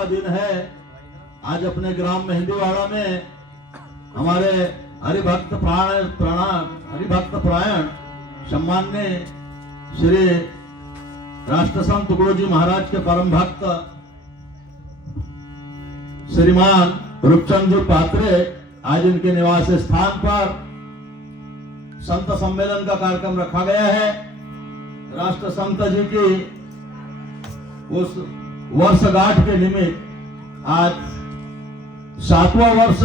का दिन है। आज अपने ग्राम मेहंदीवाड़ा में हमारे हरिभक्त परायण सम्मान्य श्री राष्ट्रसंत तुकडोजी महाराज के परम भक्त श्रीमान रूपचंद पात्रे आज इनके निवास स्थान पर संत सम्मेलन का कार्यक्रम रखा गया है। राष्ट्र संत जी की उस वर्षगांठ के निमित्त आज 7वां वर्ष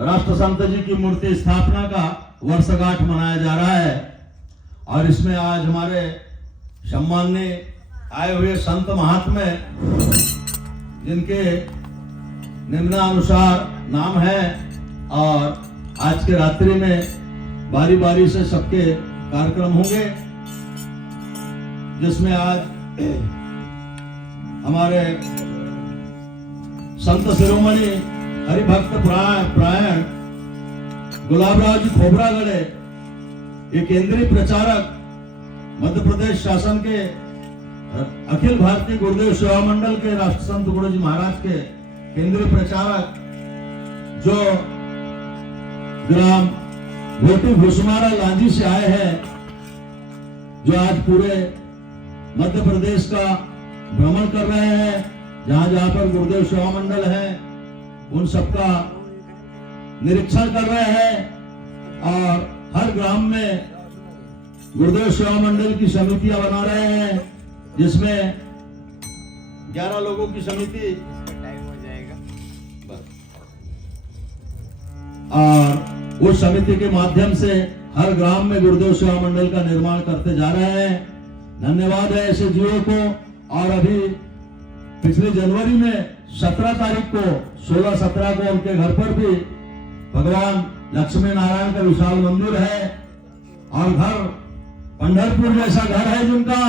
राष्ट्र संत जी की मूर्ति स्थापना का वर्षगांठ मनाया जा रहा है। और इसमें आज हमारे सम्मान्य आए हुए संत महात्मे जिनके निम्नानुसार नाम है, और आज के रात्रि में बारी बारी से सबके कार्यक्रम होंगे, जिसमें आज हमारे संत शिरोमणि हरिभक्त परायण गुलाबराज खोबरागढ़े, ये केंद्रीय प्रचारक मध्य प्रदेश शासन के अखिल भारतीय गुरुदेव सेवा मंडल के राष्ट्रसंत तुकडोजी महाराज के केंद्रीय प्रचारक, जो ग्राम घोटी भुसमारा लांजी से आए हैं, जो आज पूरे मध्य प्रदेश का भ्रमण कर रहे हैं, जहां जहां पर गुरुदेव सेवा मंडल है उन सबका निरीक्षण कर रहे हैं। और हर ग्राम में गुरुदेव सेवा मंडल की समितियां बना रहे हैं, जिसमें 11 लोगों की समिति और उस समिति के माध्यम से हर ग्राम में गुरुदेव सेवा मंडल का निर्माण करते जा रहे हैं। धन्यवाद है ऐसे जीवों को। और अभी पिछले जनवरी में 17 तारीख को 16-17 को उनके घर पर भी भगवान लक्ष्मी नारायण का विशाल मंदिर है, और घर पंढरपुर जैसा घर है जिनका,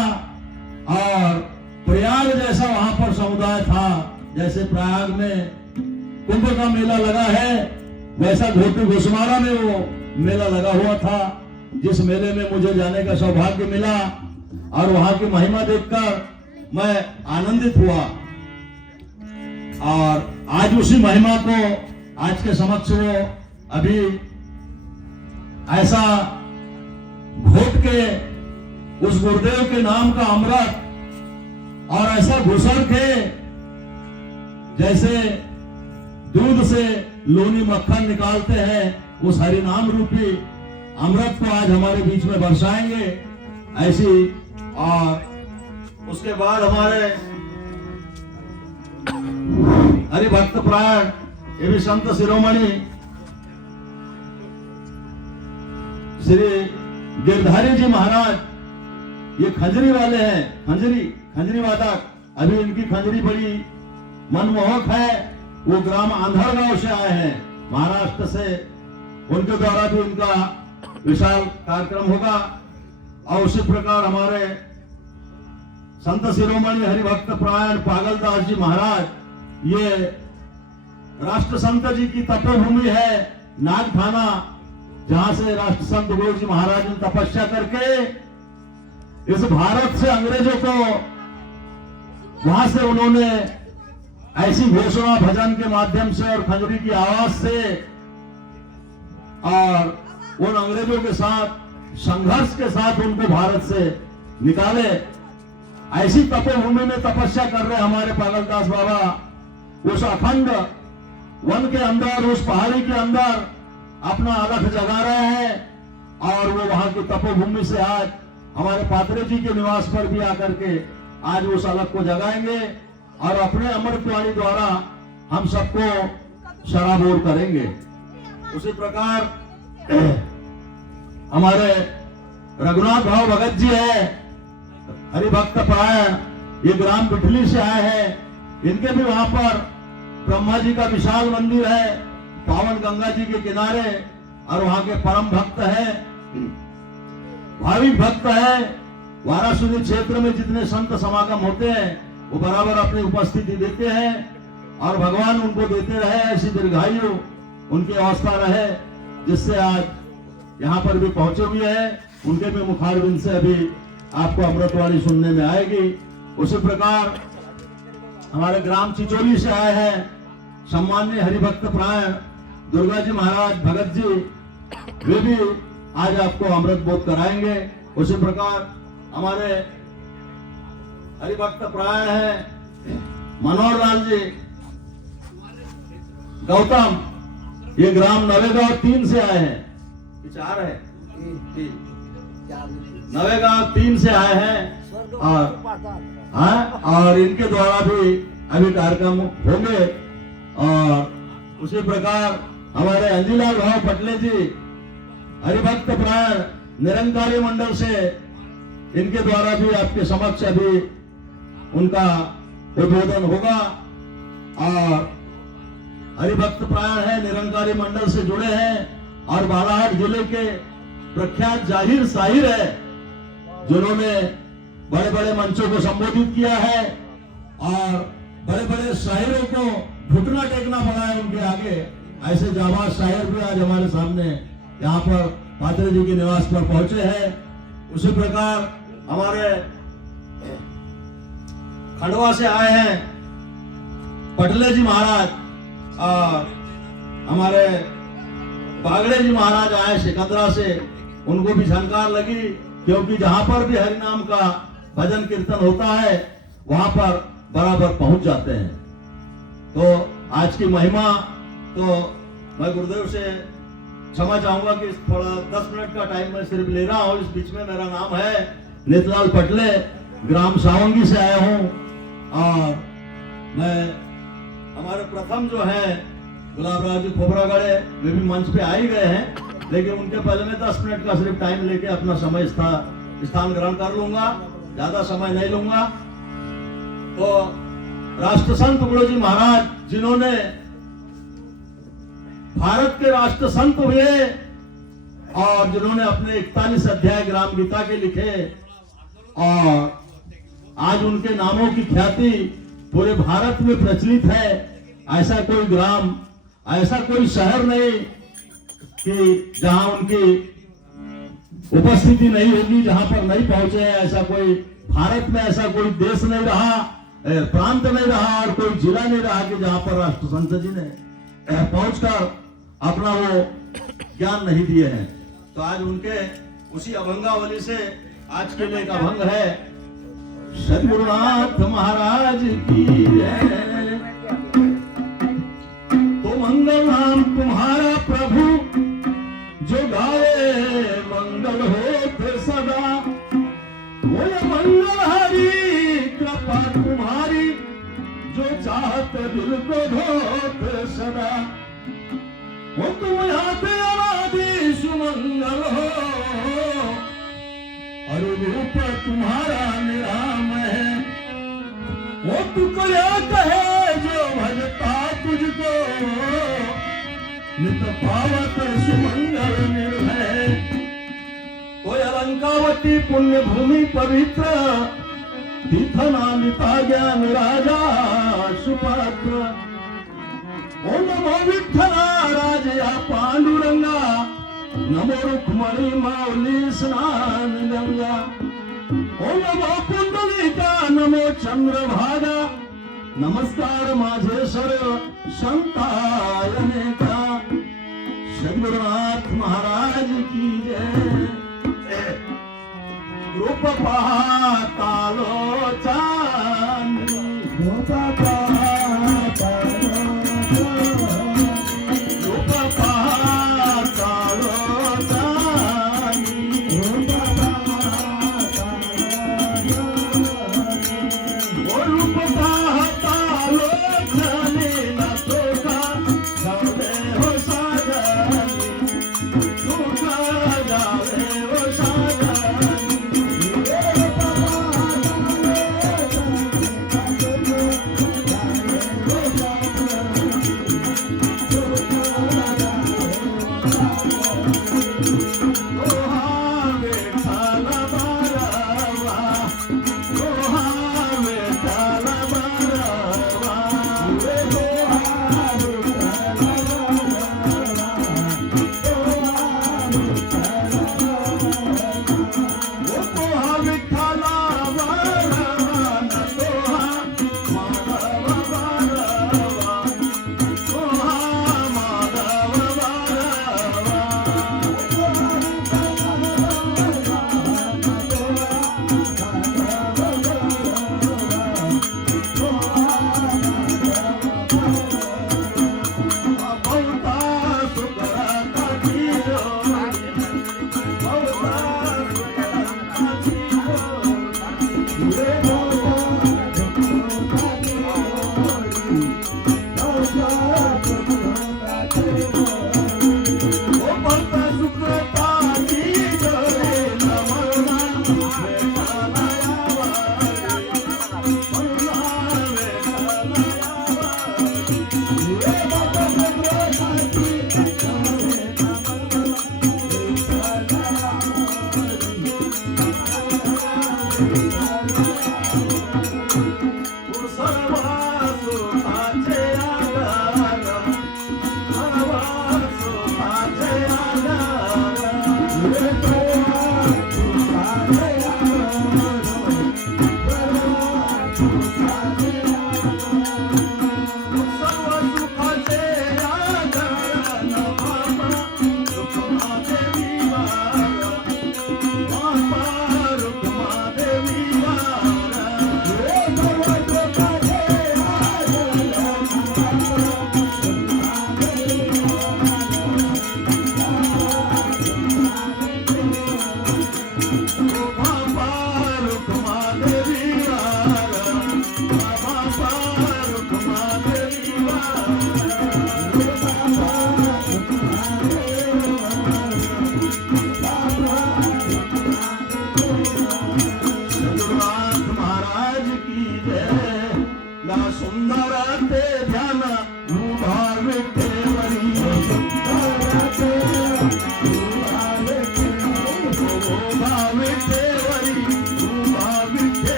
और प्रयाग जैसा वहां पर समुदाय था। जैसे प्रयाग में कुंभ का मेला लगा है, वैसा घोटी घुसमारा में वो मेला लगा हुआ था, जिस मेले में मुझे जाने का सौभाग्य मिला और वहां की महिमा देखकर मैं आनंदित हुआ। और आज उसी महिमा को आज के समक्ष वो अभी ऐसा घोट के उस गुरुदेव के नाम का अमृत, और ऐसा घुसर के जैसे दूध से लोनी मक्खन निकालते हैं, उस हरि नाम रूपी अमृत को आज हमारे बीच में बरसाएंगे ऐसी। और उसके बाद हमारे हरिभक्त परायण ये भी संत शिरोमणि श्री गिरधारी जी महाराज, ये खंजरी वाले हैं, खंजरी वादक। अभी इनकी खंजरी बड़ी मनमोहक है। वो ग्राम आंधरगांव से आए हैं, महाराष्ट्र से। उनके द्वारा भी उनका विशाल कार्यक्रम होगा। और उसी प्रकार हमारे संत शिरोमणि हरिभक्त परायण पागलदास जी महाराज, ये राष्ट्र संत जी की तपोभूमि है नागठाना, जहां से राष्ट्र संत तुकडोजी महाराज ने तपस्या करके इस भारत से अंग्रेजों को, वहां से उन्होंने ऐसी घोषणा भजन के माध्यम से और खंजरी की आवाज से और उन अंग्रेजों के साथ संघर्ष के साथ उनको भारत से निकाले। ऐसी तपोभूमि में तपस्या कर रहे हमारे पागलदास बाबा, उस अखंड वन के अंदर, उस पहाड़ी के अंदर अपना अलख जगा रहे हैं। और वो वहां की तपोभूमि से आज हमारे पात्रे जी के निवास पर भी आकर के आज उस अलख को जगाएंगे, और अपने अमृतवाणी द्वारा हम सबको शराबोर करेंगे। उसी प्रकार हमारे रघुनाथ भाव भगत जी है, हरिभक्त परायण, ये ग्राम बिठली से आए हैं। इनके भी वहां पर ब्रह्मा जी का विशाल मंदिर है, पावन गंगा जी के किनारे, और वहां के परम भक्त है, भाविक भक्त है। वाराणसी क्षेत्र में जितने संत समागम होते हैं वो बराबर अपनी उपस्थिति देते हैं, और भगवान उनको देते रहे ऐसी दीर्घायु उनकी अवस्था रहे, जिससे आज यहाँ पर भी पहुंचे हुए हैं। उनके भी मुखारबिंद से अभी आपको अमृतवाणी सुनने में आएगी। उसी प्रकार हमारे ग्राम चिचोली से आए हैं सम्मान्य हरिभक्त प्राण दुर्गा जी महाराज भगत जी, वे भी आज आपको अमृत बोध कराएंगे। उसी प्रकार हमारे हरिभक्त प्राण है मनोहर लाल जी गौतम, ये ग्राम नवेगांव 3 से आए हैं, 4 है, 3 नवेगांव 3 से आए हैं और इनके द्वारा भी अभी कार्यक्रम होंगे। और उसी प्रकार हमारे अंजीलाल भाव पटले जी हरिभक्त प्राण निरंकारी मंडल से, इनके द्वारा भी आपके समक्ष अभी उनका उद्बोधन होगा। और हरिभक्त प्राण है निरंकारी मंडल से जुड़े हैं और बालाघाट जिले के प्रख्यात जाहिर शाहिर है, जिन्होंने बड़े बड़े मंचों को संबोधित किया है और बड़े बड़े शायरों को घुटना टेकना पड़ा है उनके आगे। ऐसे जाबाज शायर भी आज हमारे सामने यहाँ पर पात्रे जी के निवास पर पहुंचे हैं। उसी प्रकार हमारे खंडवा से आए हैं पटले जी महाराज और हमारे बागड़े जी महाराज आए सिकंदरा से, उनको भी झनकार लगी, क्योंकि जहां पर भी हरि नाम का भजन कीर्तन होता है वहां पर बराबर पहुंच जाते हैं। तो आज की महिमा, तो मैं गुरुदेव से क्षमा चाहूंगा कि थोड़ा 10 मिनट का टाइम मैं सिर्फ ले रहा हूं। इस बीच में मेरा नाम है नितलाल पटले, ग्राम सावंगी से आया हूं और मैं हमारे प्रथम जो है गुलाब राव जी खोबरागढ़े वे भी मंच पे आ ही गए हैं, लेकिन उनके पहले मैं 10 मिनट का सिर्फ टाइम लेके अपना समय स्थान ग्रहण कर लूंगा, ज्यादा समय नहीं लूंगा। तो राष्ट्र संत गुरु जी महाराज, जिन्होंने भारत के राष्ट्र संत हुए और जिन्होंने अपने 41 अध्याय ग्राम गीता के लिखे और आज उनके नामों की ख्याति पूरे भारत में प्रचलित है। ऐसा कोई ग्राम, ऐसा कोई शहर नहीं कि जहां उनकी उपस्थिति नहीं होगी, जहां पर नहीं पहुंचे हैं। ऐसा कोई भारत में ऐसा कोई देश नहीं रहा, प्रांत नहीं रहा और कोई जिला नहीं रहा कि जहां पर राष्ट्र संत जी ने पहुंचकर अपना वो ज्ञान नहीं दिए हैं। तो आज उनके उसी अभंगावली से आज के लिए एक अभंग है, सद्गुरुनाथ महाराज की जय। तो मंगल नाम तुम्हारा प्रभु, जो गावे मंगल होते सदा। वो मंगल हरि कृपा तुम्हारी, जो चाहते दिल को धोते सदा। वो तुम आते अनादि सुमंगल हो, और रूप तुम्हारा निराम है। वो तुझको कहे जो भजता तुझको, नित पावत सुमंगल निर्भय। कोई अलंकावती पुण्य भूमि पवित्र, तीर्थनामिता ज्ञान राजा सुपात्र। ओ नमो विठ्ठला राजया पांडुरंगा, नमो रुक्मणी माऊली स्नान गंगा। ओ नमो पुंडलिका, नमो चंद्रभागा, नमस्कार माझे सर्व संतायने का। सद्गुरुनाथ महाराज की जय। रूप पाहता लो चांदनी, रूप पाहता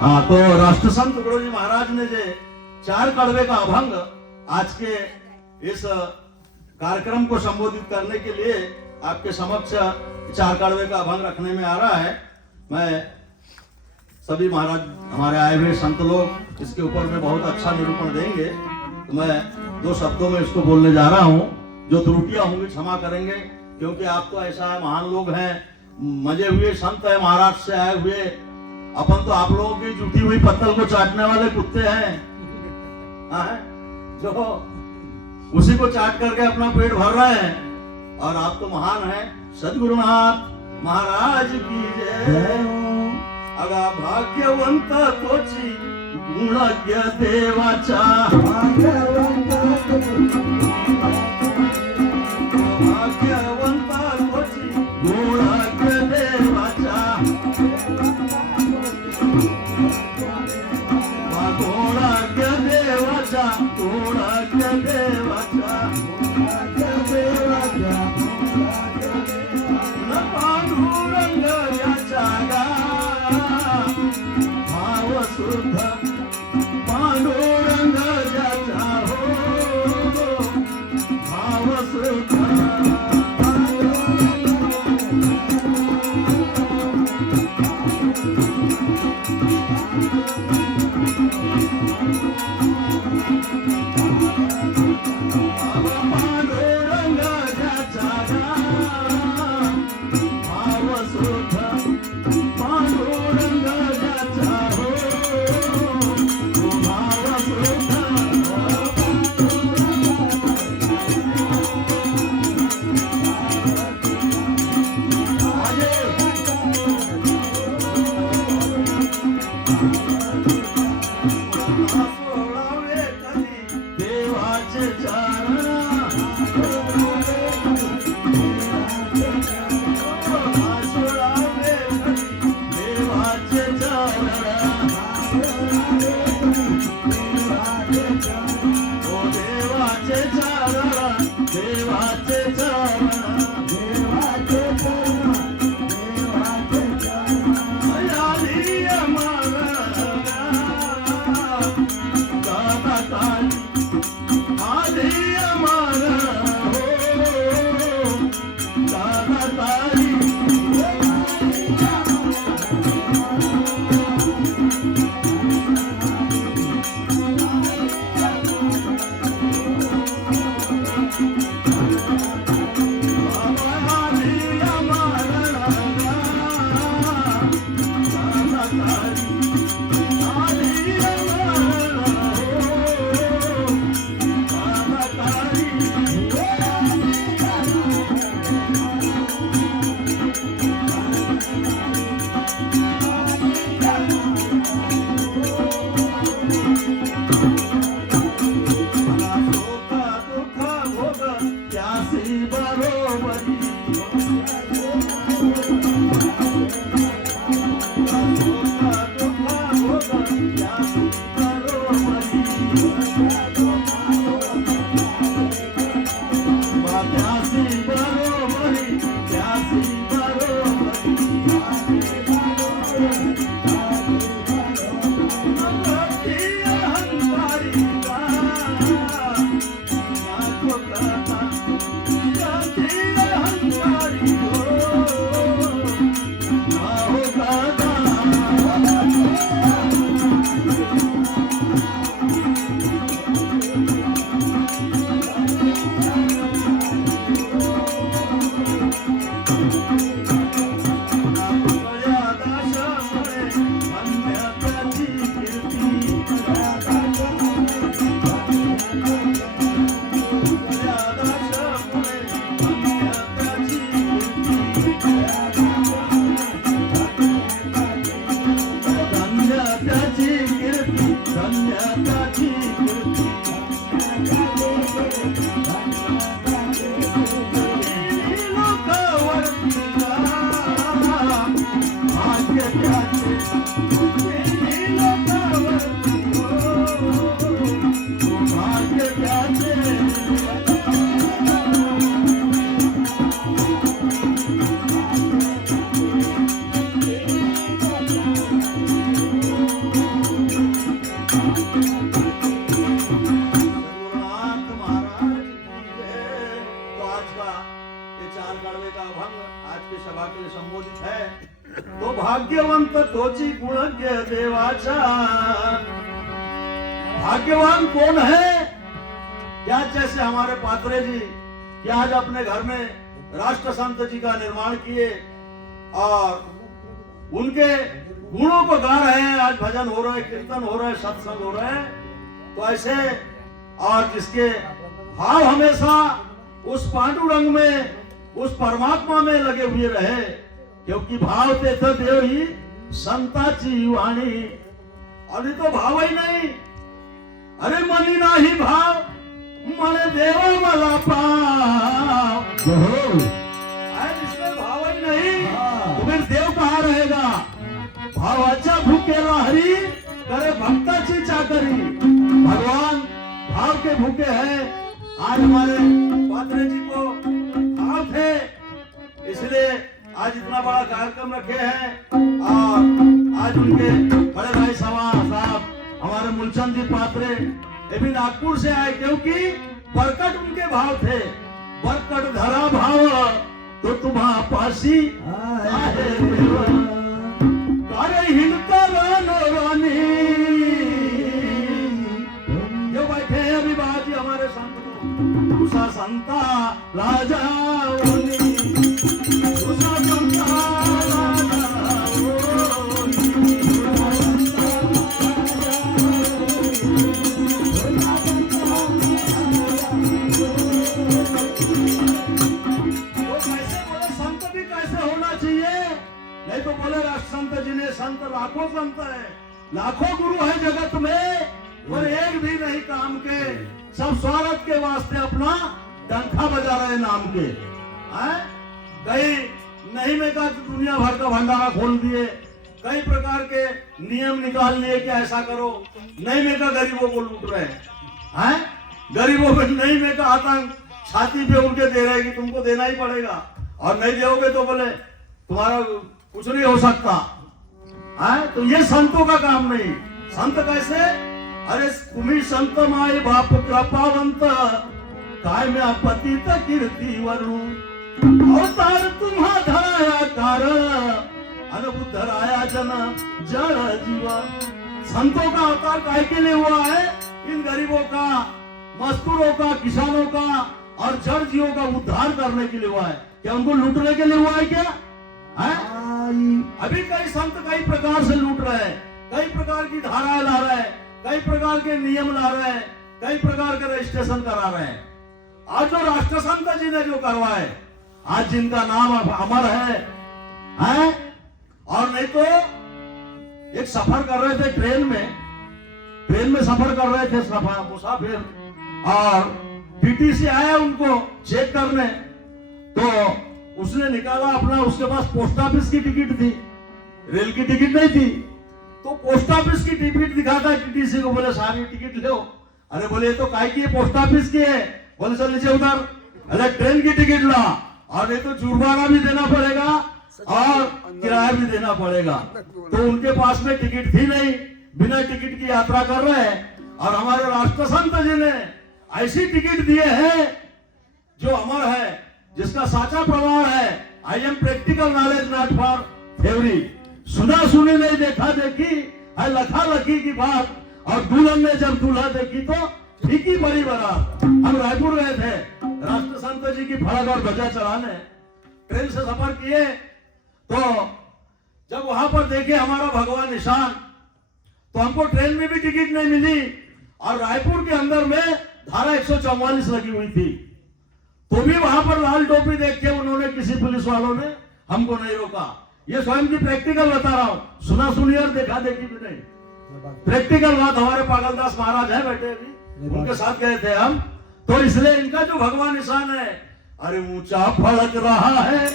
हाँ, तो राष्ट्रसंत तुकडोजी महाराज ने जो 4 कड़वे का अभंग आज के इस कार्यक्रम को संबोधित करने के लिए आपके समक्ष 4 कड़वे का अभंग रखने में आ रहा है। मैं सभी महाराज हमारे आए हुए संत लोग इसके ऊपर में बहुत अच्छा निरूपण देंगे, तो मैं 2 शब्दों में इसको बोलने जा रहा हूँ। जो त्रुटियां होंगी क्षमा करेंगे, क्योंकि आप तो ऐसा महान लोग हैं, मजे हुए संत है, महाराष्ट्र से आए हुए, अपन तो आप लोगों की जुटी हुई पत्तल को चाटने वाले कुत्ते हैं, जो उसी को चाट करके अपना पेट भर रहे हैं। और आप तो महान हैं। सद्गुरुनाथ महाराज की जय। अगा भाग्यवंत तोची गुणज्ञ देवाचा, भाग्यवंत तोची गुणज्ञ देवाचा, गुणज्ञ देवाचा, गुणज्ञ देवाचा, पांडुरंग याचा गा भाव शुद्ध, पांडुरंग याचा हो भाव शुद्ध। भाग्यवंत तोची गुणज्ञ देवाचा। भाग्यवान कौन है? क्या जैसे हमारे पात्रे जी कि आज अपने घर में राष्ट्र संत जी का निर्माण किए और उनके गुणों को गा रहे हैं, आज भजन हो रहा है, कीर्तन हो रहा है, सत्संग हो रहा है, तो ऐसे और जिसके भाव हमेशा उस पांडुरंग में, उस परमात्मा में लगे हुए रहे, क्योंकि भाव तेथ देव ही संताची वाणी। अभी तो भाव ही नहीं, अरे मनी नाही भाव मने देव मला पाव। जिसमें भाव ही नहीं तो फिर देव कहाँ रहेगा? भावाच्या भूकेला हरी करे भक्ताची चाकरी। भगवान भाव के भूखे हैं। आज हमारे पात्रे जी को भाव थे, इसलिए आज इतना बड़ा कार्यक्रम रखे हैं। और आज उनके बड़े भाई साहब हमारे मूलचंद जी पात्रे ये भी नागपुर से आए, क्योंकि बरकट उनके भाव थे। बरकट धरा भाव तो तुम्हारा पासी हिंदका रानी। जो बैठे हैं अभी बाजी हमारे संत को, उषा संता राजा तो बोले संत जिन्हें संत लाखों संत है, लाखों गुरु है जगत में, और एक भी नहीं काम के, सब स्वार्थ के वास्ते अपना डंका बजा रहे नाम के। कई नहीं में का दुनिया भर का भंडारा खोल दिए, कई प्रकार के नियम निकाल लिए कि ऐसा करो। नहीं में का गरीबों को लूट रहे हैं, गरीबों को नहीं में का आतंक छाती पे उनके दे रहे कि तुमको देना ही पड़ेगा, और नहीं दोगे तो बोले तुम्हारा कुछ नहीं हो सकता है। तो ये संतों का काम नहीं। संत कैसे? अरे तुम्ही संत माय बाप कृपावंत, काय में अपतित कीर्ती वरु अवतार तुम्हा धराया कार, अनबुद्ध राया जन जड़ जीवा। संतों का अवतार काय के लिए हुआ है? इन गरीबों का, मजदूरों का, किसानों का और जड़ जीवों का उद्धार करने के लिए हुआ है। क्या उनको लूटने के लिए हुआ है क्या? अभी कई संत कई प्रकार से लूट रहे हैं, कई प्रकार की धाराएं ला रहे हैं, कई प्रकार के नियम ला रहे हैं, कई प्रकार के रजिस्ट्रेशन करा रहे हैं। आज जो राष्ट्र संत जी ने जो करवाए, आज जिनका नाम अमर है, और नहीं तो एक सफर कर रहे थे ट्रेन में सफर कर रहे थे मुसाफिर, और टीटीसी आया उनको चेक करने, तो उसने निकाला अपना, उसके पास पोस्ट ऑफिस की टिकट थी, रेल की टिकट नहीं थी। तो पोस्ट ऑफिस की टिकट दिखाता टीटीसी को, बोले सारी टिकट लो। अरे बोले तो काय की है? पोस्ट ऑफिस की है। बोले चल नीचे उतर। अरे ट्रेन की टिकट ला, और नहीं तो जुर्माना भी देना पड़ेगा और किराया भी देना पड़ेगा। तो उनके पास में टिकट थी नहीं, बिना टिकट की यात्रा कर रहे हैं। और हमारे राष्ट्र संत जी ने ऐसी टिकट दिए हैं जो अमर है, जिसका साचा प्रमाण है, I am practical knowledge not for theory. सुना सुनी नहीं, देखा देखी है, लखा लखी की बात। और दुल्हन ने जब दूल्हा देखी तो फीकी बड़ी बारात। हम रायपुर गए थे राष्ट्र संत जी की फड़क और ध्वजा चढ़ाने, ट्रेन से सफर किए, तो जब वहां पर देखे हमारा भगवान निशान, तो हमको ट्रेन में भी टिकट नहीं मिली, और रायपुर के अंदर में धारा 144 लगी हुई थी। तो भी वहां पर लाल टोपी देख के उन्होंने, किसी पुलिस वालों ने हमको नहीं रोका। ये स्वयं की प्रैक्टिकल बता रहा हूं, सुना सुनी और देखा देखी भी नहीं, प्रैक्टिकल बात। हमारे पागलदास महाराज है बैठे अभी, उनके साथ गए थे हम। तो इसलिए इनका जो भगवान निशान है, अरे ऊंचा फड़क रहा है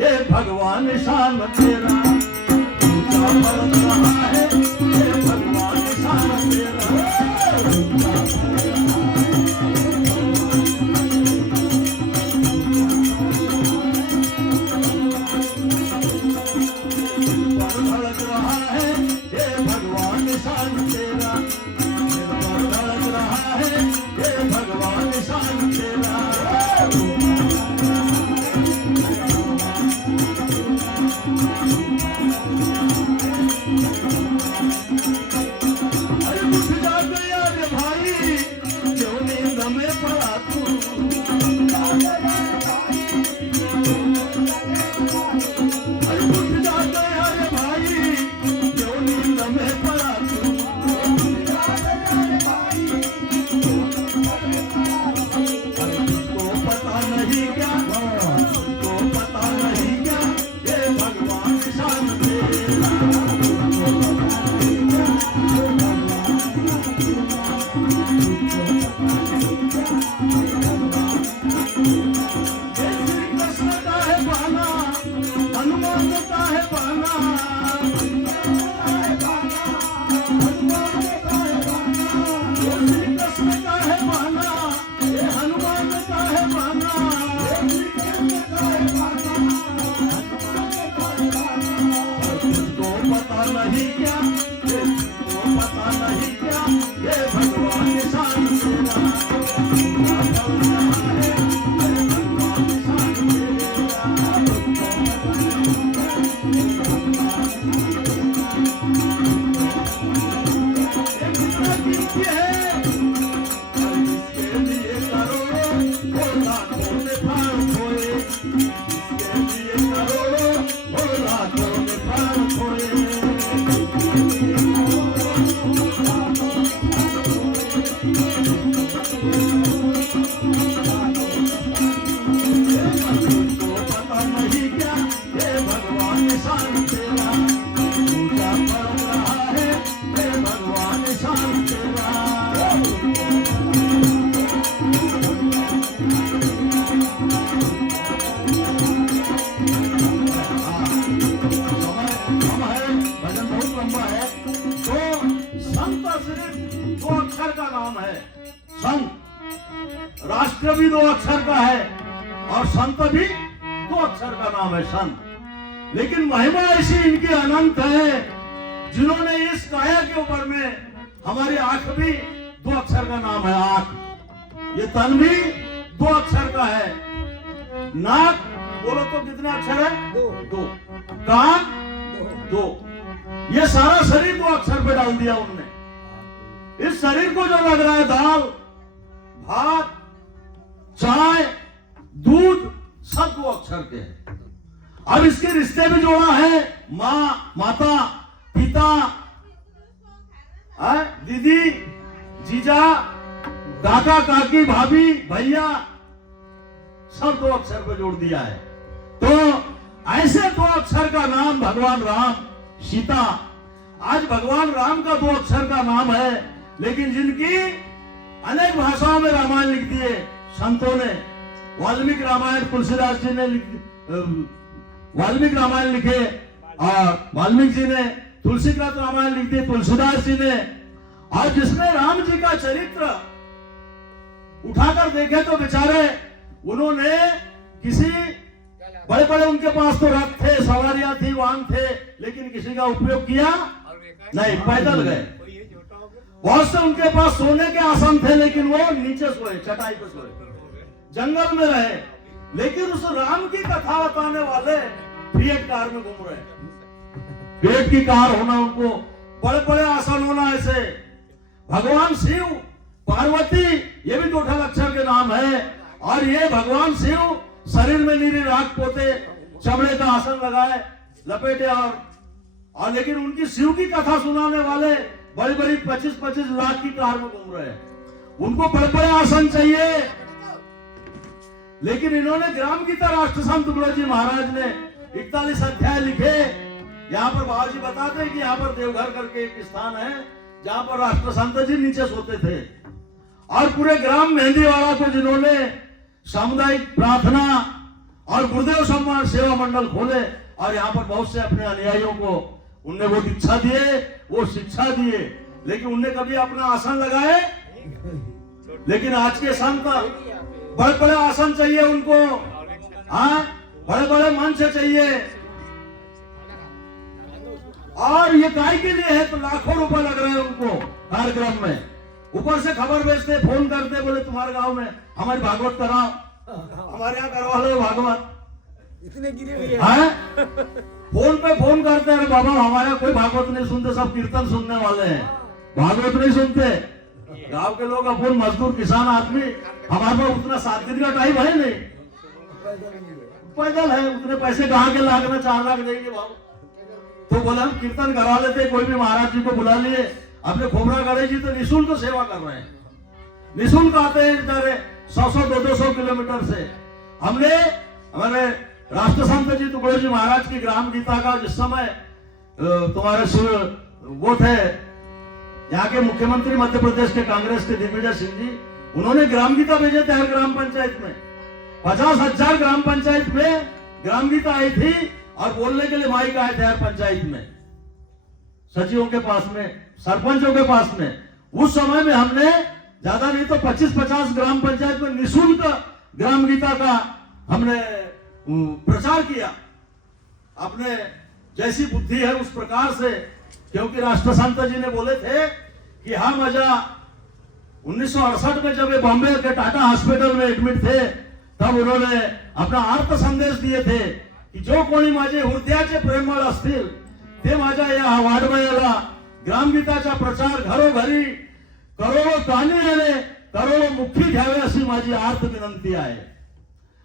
ये भगवान निशान तेरा, ऊंचा फड़क रहा है ये भगवान निशान तेरा। पता नहीं क्या ये भगवान शान तेरा, ऊंचा पड़ रहा है ये भगवान शान तेरा। भजन बहुत लंबा है। तो संत सिर्फ 2 अक्षर का नाम है। संत राष्ट्र भी 2 अक्षर का है और संत भी 2 अक्षर का नाम है संत। लेकिन महिमा ऐसी इनकी अनंत है, जिन्होंने इस काया के ऊपर में हमारी आंख भी 2 अक्षर का नाम है आंख, ये तन भी 2 अक्षर का है। नाक बोलो तो कितने अक्षर है? 2। कान 2। ये सारा शरीर 2 अक्षर पे डाल दिया उनने। इस शरीर को जो लग रहा है दाल, भात, चाय, दूध, सब 2 अक्षर के हैं। अब इसके रिश्ते भी जोड़ा है, माँ, माता, पिता, दीदी, जीजा, काका, काकी, भाभी, भैया, सब 2 अक्षर पे जोड़ दिया है। तो ऐसे 2 अक्षर का नाम भगवान राम, सीता। आज भगवान राम का 2 अक्षर का नाम है, लेकिन जिनकी अनेक भाषाओं में रामायण लिख दिए संतों ने। वाल्मीकि रामायण तुलसीदास जी ने वाल्मीकि रामायण लिखे, और वाल्मीकि जी ने तुलसीकृत रामायण लिख दिए तुलसीदास जी ने। और जिसने राम जी का चरित्र उठाकर देखे तो बेचारे उन्होंने किसी बड़े बड़े उनके पास तो रथ थे, सवारियां थी, वाहन थे, लेकिन किसी का उपयोग किया नहीं, पैदल गए। बहुत से उनके पास सोने के आसन थे, लेकिन वो नीचे सोए, चटाई पे सोए, जंगल में रहे। लेकिन उस राम की कथा बताने वाले फिएट कार में घूम रहे। फिएट की कार होना, उनको बड़े बड़े आसन होना, ऐसे। भगवान शिव, पार्वती, ये भी 2 अक्षर के नाम है। और ये भगवान शिव शरीर में नीली राख पोते, चमड़े का आसन लगाए, लपेटे, और लेकिन उनकी शिव की कथा सुनाने वाले बड़ी बड़ी 25-25 लाख की कार में घूम रहे हैं। उनको बड़े बड़े आसन चाहिए। लेकिन इन्होंने ग्राम गीता राष्ट्र संत तुकडोजी महाराज ने 41 अध्याय लिखे। यहाँ पर बाबा जी बताते हैं कि यहाँ पर देवघर करके एक स्थान है, जहाँ पर राष्ट्र संत जी नीचे सोते थे। और पूरे ग्राम मेहंदीवाड़ा को जिन्होंने सामुदायिक प्रार्थना और गुरुदेव सम्मान सेवा मंडल खोले, और यहाँ पर बहुत से अपने अनुयायियों को उनने वो दीक्षा दिए, वो शिक्षा दिए, लेकिन उनने कभी अपना आसन लगाए। लेकिन आज के संत बड़े बड़े आसन चाहिए उनको, हाँ, बड़े बड़े मंच चाहिए। और ये काय के लिए है? तो लाखों रुपए लग रहे हैं उनको कार्यक्रम में। ऊपर से खबर भेजते, फोन करते, बोले तुम्हारे गांव में हमारी भागवत कराओ, हमारे यहाँ करवा लो भागवत। इतने गिरे हुए हैं। फोन पे फोन करते हैं, बाबा हमारा कोई भागवत नहीं सुनते, सब कीर्तन सुनने वाले हैं, भागवत नहीं सुनते। गांव के लोग अपन मजदूर किसान आदमी, हमारे पास उतना 7 दिन का टाइम है नहीं, पैदल है, उतने पैसे कहाँ के लागना, 4 लाख देंगे बाबू। तो बोले हम कीर्तन करवा लेते, कोई भी महाराज जी को बुला लिए, अपने खोबरा गणेश जी तो निःशुल्क सेवा कर रहे हैं, निःशुल्क आते हैं बेचारे 100-200 किलोमीटर से। हमने हमारे राष्ट्र संत जी तुकडोजी महाराज की ग्राम गीता का जिस समय तुम्हारे वो थे यहाँ के मुख्यमंत्री मध्य प्रदेश के कांग्रेस के दिग्विजय सिंह जी, उन्होंने ग्राम गीता भेजे थे हर ग्राम पंचायत में। 50,000 ग्राम पंचायत में ग्राम गीता आई थी, और बोलने के लिए माइक आए थे हर पंचायत में, सचिवों के पास में, सरपंचों के पास में। उस समय में हमने ज्यादा नहीं तो 25-50 ग्राम पंचायत में निःशुल्क ग्राम गीता का हमने प्रचार किया। अपने जैसी बुद्धि है उस प्रकार से, क्योंकि राष्ट्र संत जी ने बोले थे कि हाँ मजा 1968 में जब ये बॉम्बे के टाटा हॉस्पिटल में एडमिट थे, तब उन्होंने अपना आर्त संदेश दिए थे की जो कोणी माझे हृदयाचे प्रेमळ असतील ते माझ्या या वाडवयाला ग्रामगीताचा प्रचार घरोघरी करोडो कानी आले, करोडो मुखी घ्यावे अशी माझी आर्त विनंती आहे।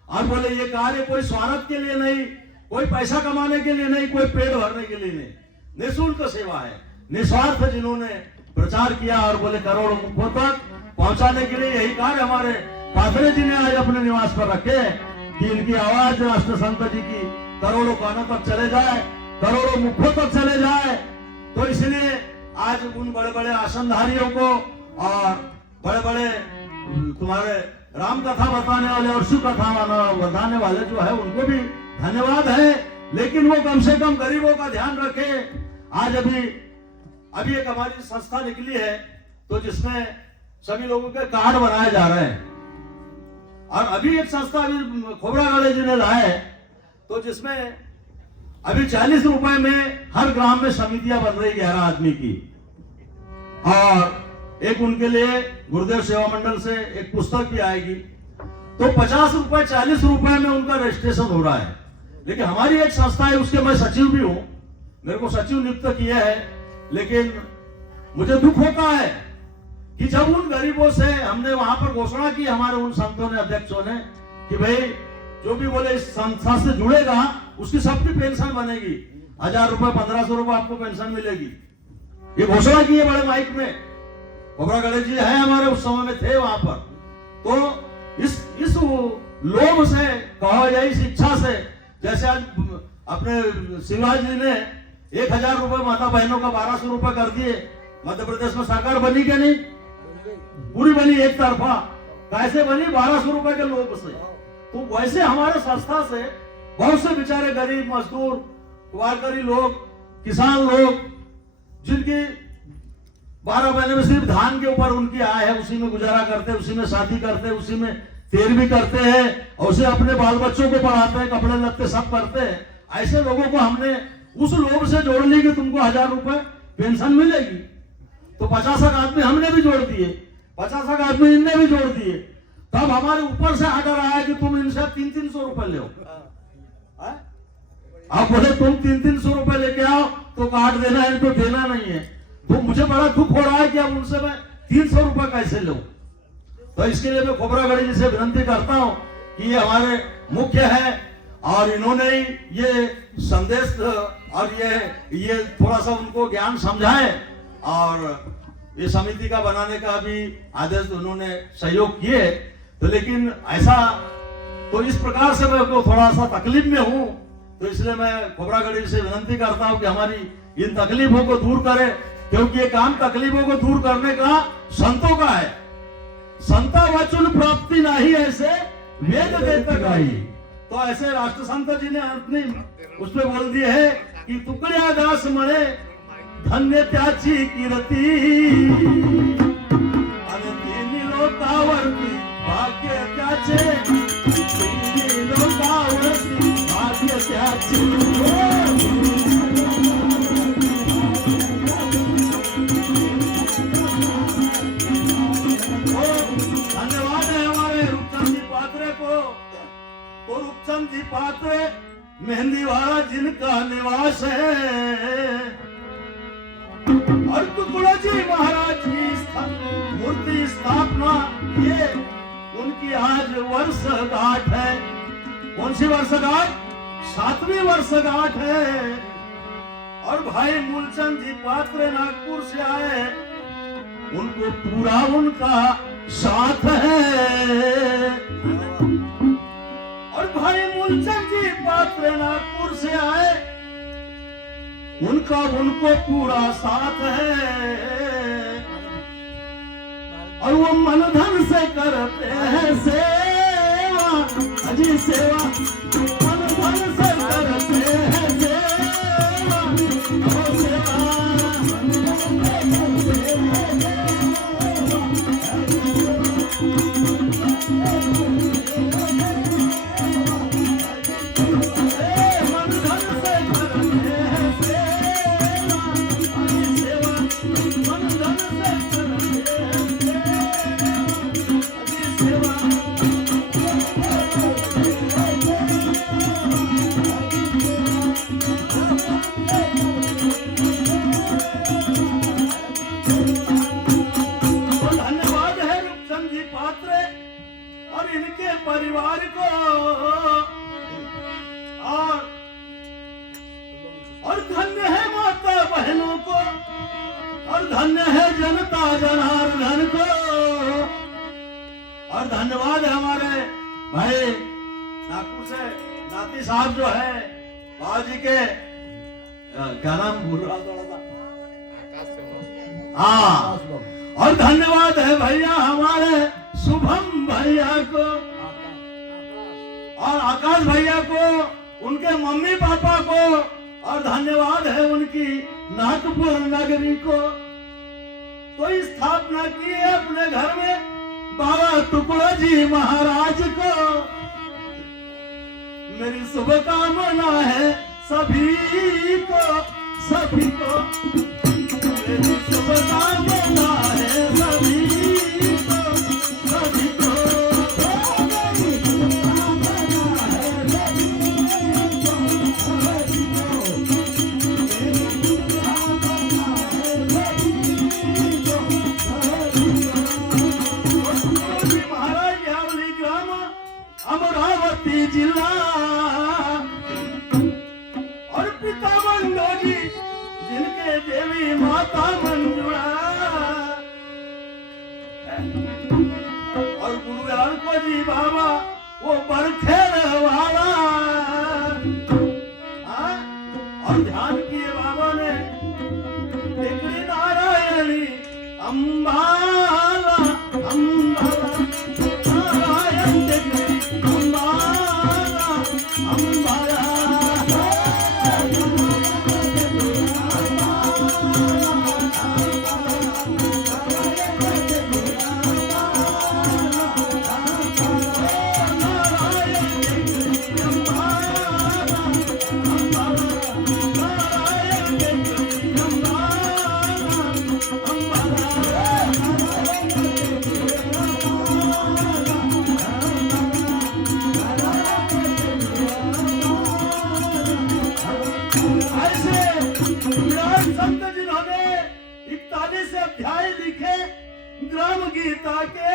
और बोले ये कार्य कोई स्वार्थ के लिए नहीं, कोई पैसा कमाने के लिए नहीं, कोई पेट भरने के लिए नहीं, निःशुल्क सेवा है, निस्वार्थ जिन्होंने प्रचार किया। और बोले करोड़ों मुखों तक पहुंचाने के लिए यही कार्य हमारे पात्रे जी ने आज अपने निवास पर रखे कि इनकी आवाज राष्ट्र संत जी की करोड़ों कानों तक चले जाए, करोड़ों मुखों तक चले जाए। तो इसलिए आज उन बड़े बड़े आसनधारियों को और बड़े बड़े तुम्हारे राम कथा बताने वाले और शिव कथा बताने वाले जो है उनको भी धन्यवाद है, लेकिन वो कम से कम गरीबों का ध्यान रखे। आज अभी एक हमारी संस्था निकली है तो जिसमें सभी लोगों के कार्ड बनाए जा रहे हैं, और अभी एक संस्था अभी खोबरागढ़ जी ने लाए तो जिसमें अभी 40 रुपए में हर ग्राम में समितियां बन रही 11 आदमी की, और एक उनके लिए गुरुदेव सेवा मंडल से एक पुस्तक भी आएगी। तो 50 रुपए 40 रुपए में उनका रजिस्ट्रेशन हो रहा है। लेकिन हमारी एक संस्था है, उसके मैं सचिव भी हूं, मेरे को सचिव नियुक्त किया है, लेकिन मुझे दुख होता है कि जब उन गरीबों से हमने वहां पर घोषणा की, हमारे उन संतों ने, अध्यक्षों ने, कि भाई जो भी बोले इस संस्था से जुड़ेगा उसकी सबकी पेंशन बनेगी, 1000 रुपए 1500 रुपए आपको पेंशन मिलेगी, ये घोषणा की है बड़े माइक में। खोबरागढ़ जी है हमारे, उस समय में थे वहां पर। तो इस लोभ से कहो या इस इच्छा से, जैसे आज अपने शिवराज जी ने 1000 रुपए माता बहनों का 1200 रुपए कर दिए, मध्य प्रदेश में सरकार बनी क्या नहीं? पूरी बनी एक तरफा। कैसे बनी? 1200 रुपए के लोभ से। तो वैसे हमारे संस्था से बहुत से बेचारे गरीब मजदूर वारकरी लोग, किसान लोग, जिनकी 12 महीने में सिर्फ धान के ऊपर उनकी आय है, उसी में गुजारा करते हैं, उसी में शादी करते हैं, उसी में तेरहवीं करते हैं, और उसे अपने बाल बच्चों को पढ़ाते हैं, कपड़े लत्ते सब करते हैं। ऐसे लोगों को हमने उस लोभ से जोड़ ली कि तुमको 1000 रुपए पेंशन मिलेगी। तो 50 आदमी हमने भी जोड़ दिए, 50 आदमी इनने भी जोड़ दिए। तब हमारे ऊपर से आर्डर आया कि तुम इनसे 300-300 रुपए ले। आप बोले तुम 300-300 रुपए लेके आओ तो कार्ड देना है, तो देना नहीं है। तो मुझे बड़ा दुख हो रहा है कि अब उनसे मैं 300 रुपए कैसे लूं। तो इसके लिए मैं खोबरागढ़ जी से विनती करता हूं कि ये हमारे मुख्य है, और इन्होंने ये संदेश और ये थोड़ा सा उनको ज्ञान समझाए, और ये समिति का बनाने का भी आदेश उन्होंने सहयोग किए। तो लेकिन ऐसा तो इस प्रकार से मैं को थोड़ा सा तकलीफ में हूं, तो इसलिए मैं खोबरागढ़ जी से विनती करता हूं कि हमारी इन तकलीफों को दूर करें, क्योंकि ये काम तकलीफों को दूर करने का संतों का है। संता वचन प्राप्ति नहीं ऐसे वेद देता गाई। तो ऐसे राष्ट्र संत जी ने अपनी उसमें बोल दिए है कि टुकड़िया दास मरे धन्य त्याची कीर्ति, लोकावरती भाग्य त्याचे, लोकावरती भाग्य त्याचे। धन्यवाद है हमारे रूपचंद जी पात्रे को। तो रूपचंद जी पात्रे मेहंदी वाला जिनका निवास है, और टुकड़ा जी महाराज की मूर्ति स्थापना ये उनकी आज वर्षगांठ है। कौन सी वर्षगांठ? 7वीं वर्षगांठ है। और भाई मूलचंद जी पात्रे नागपुर से आए, उनको पूरा उनका साथ है। और भाई मूलचंद जी पात्रे नागपुर से आए, उनको पूरा साथ है। और वो मन धन से करते हैं सेवा, अजी सेवा, मन धन से करते हैं सेवा, ओ सेवा। परिवार को, और धन्य है माता बहनों को, और धन्य है जनता जनार्दन को। और धन्यवाद है हमारे भाई नागपुर से नाती साहब जो है बाबा जी के क्या नाम भूल रहा थोड़ा सा, हाँ, और धन्यवाद है भैया हमारे शुभम भैया को और आकाश भैया को, उनके मम्मी पापा को, और धन्यवाद है उनकी नागपुर नगरी को। तो स्थापना की है अपने घर में बाबा टुकड़ा जी महाराज को। मेरी शुभकामना है सभी को, सभी को मेरी शुभकामना है सभी को, सभी को। अमरावती जिला और पिता मंडोजी जिनके देवी माता मंजुळा और गुरु अड़को जी बाबा वो बरखेड़ वाला। और ध्यान किए बाबा ने टिकरी नारायणी अम्बाला, अम्बाला नारायण टिकरी अम्बाला, अम्बाला। संत जिन्होंने 41 अध्याय लिखे ग्राम गीता के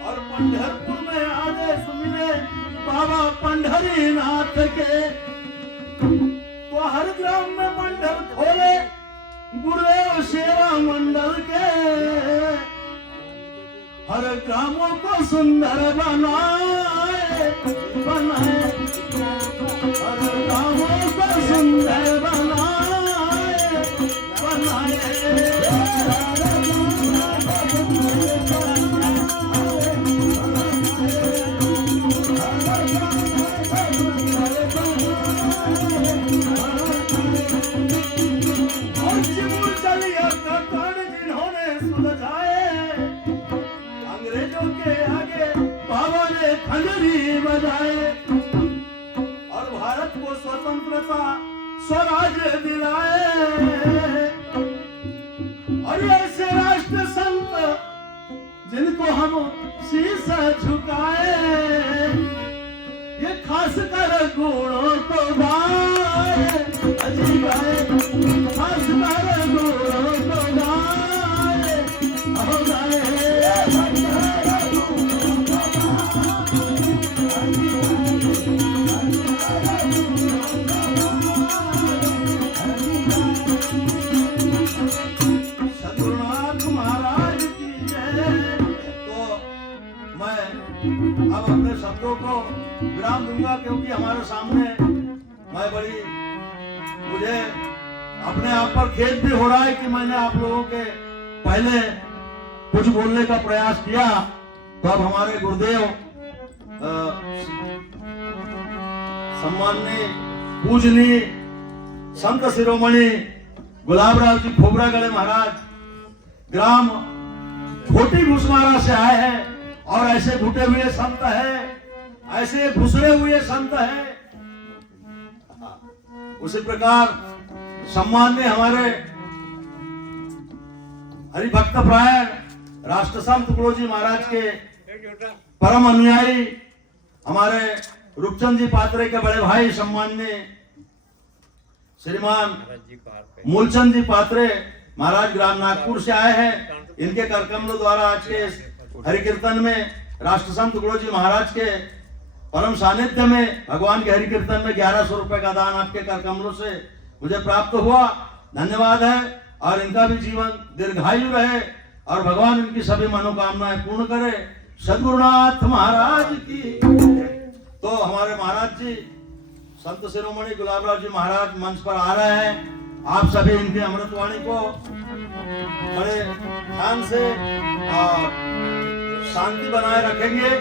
और पंढरपुर में आदेश मिले बाबा पंढरीनाथ के। तो हर ग्राम में मंडल खोले गुरुदेव सेवा मंडल के। हर ग्रामों को सुंदर बनाए, बनाए हर ग्रामों को सुंदर बनाए, बनाए। और चिमुर चलिया का कान जिन्होंने सुलझाए, अंग्रेजों के आगे बाबा ने खंजरी बजाए और भारत को स्वतंत्रता स्वराज दिलाए। और ऐसे राष्ट्र संत जिनको हम शीश झुकाए, ये खास कर गुणों को गाए, अजी गाए, खास कर गुणों को गाए, अब गाए। अब अपने शब्दों को विराम दूंगा क्योंकि हमारे सामने मुझे अपने आप पर खेद भी हो रहा है कि मैंने आप लोगों के पहले कुछ बोलने का प्रयास किया। तो अब हमारे गुरुदेव सम्माननीय पूजनीय संत शिरोमणि गुलाबराव जी खोबरागढ़े महाराज ग्राम छोटी घुसमारा से आए हैं और ऐसे घुटे हुए संत है, ऐसे घुसरे हुए संत है। उसी प्रकार सम्माननीय हमारे हरिभक्त प्राण राष्ट्र संत तुकडोजी जी महाराज के परम अनुयायी हमारे रूपचंद जी पात्रे के बड़े भाई सम्माननीय श्रीमान मूलचंद जी पात्रे महाराज ग्राम नागपुर से आए हैं। इनके करकमलों द्वारा आज के हरि कीर्तन में राष्ट्र संत तुकडोजी जी महाराज के परम सानिध्य में भगवान के हरि कीर्तन में 1100 रुपए का दान आपके करकमलों से मुझे प्राप्त हुआ। धन्यवाद है और इनका भी जीवन दीर्घायु रहे और भगवान इनकी सभी मनोकामनाएं पूर्ण करे। सद्गुरुनाथ महाराज की। तो हमारे महाराज जी संत शिरोमणि गुलाबराव जी महाराज मंच पर आ रहे हैं। आप सभी इनके अमृतवाणी को बड़े ध्यान से और शांति बनाए रखेंगे।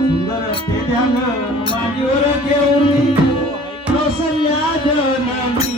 सुंदर ते ध्यान मांडीवर घेऊन कौशल्या जननी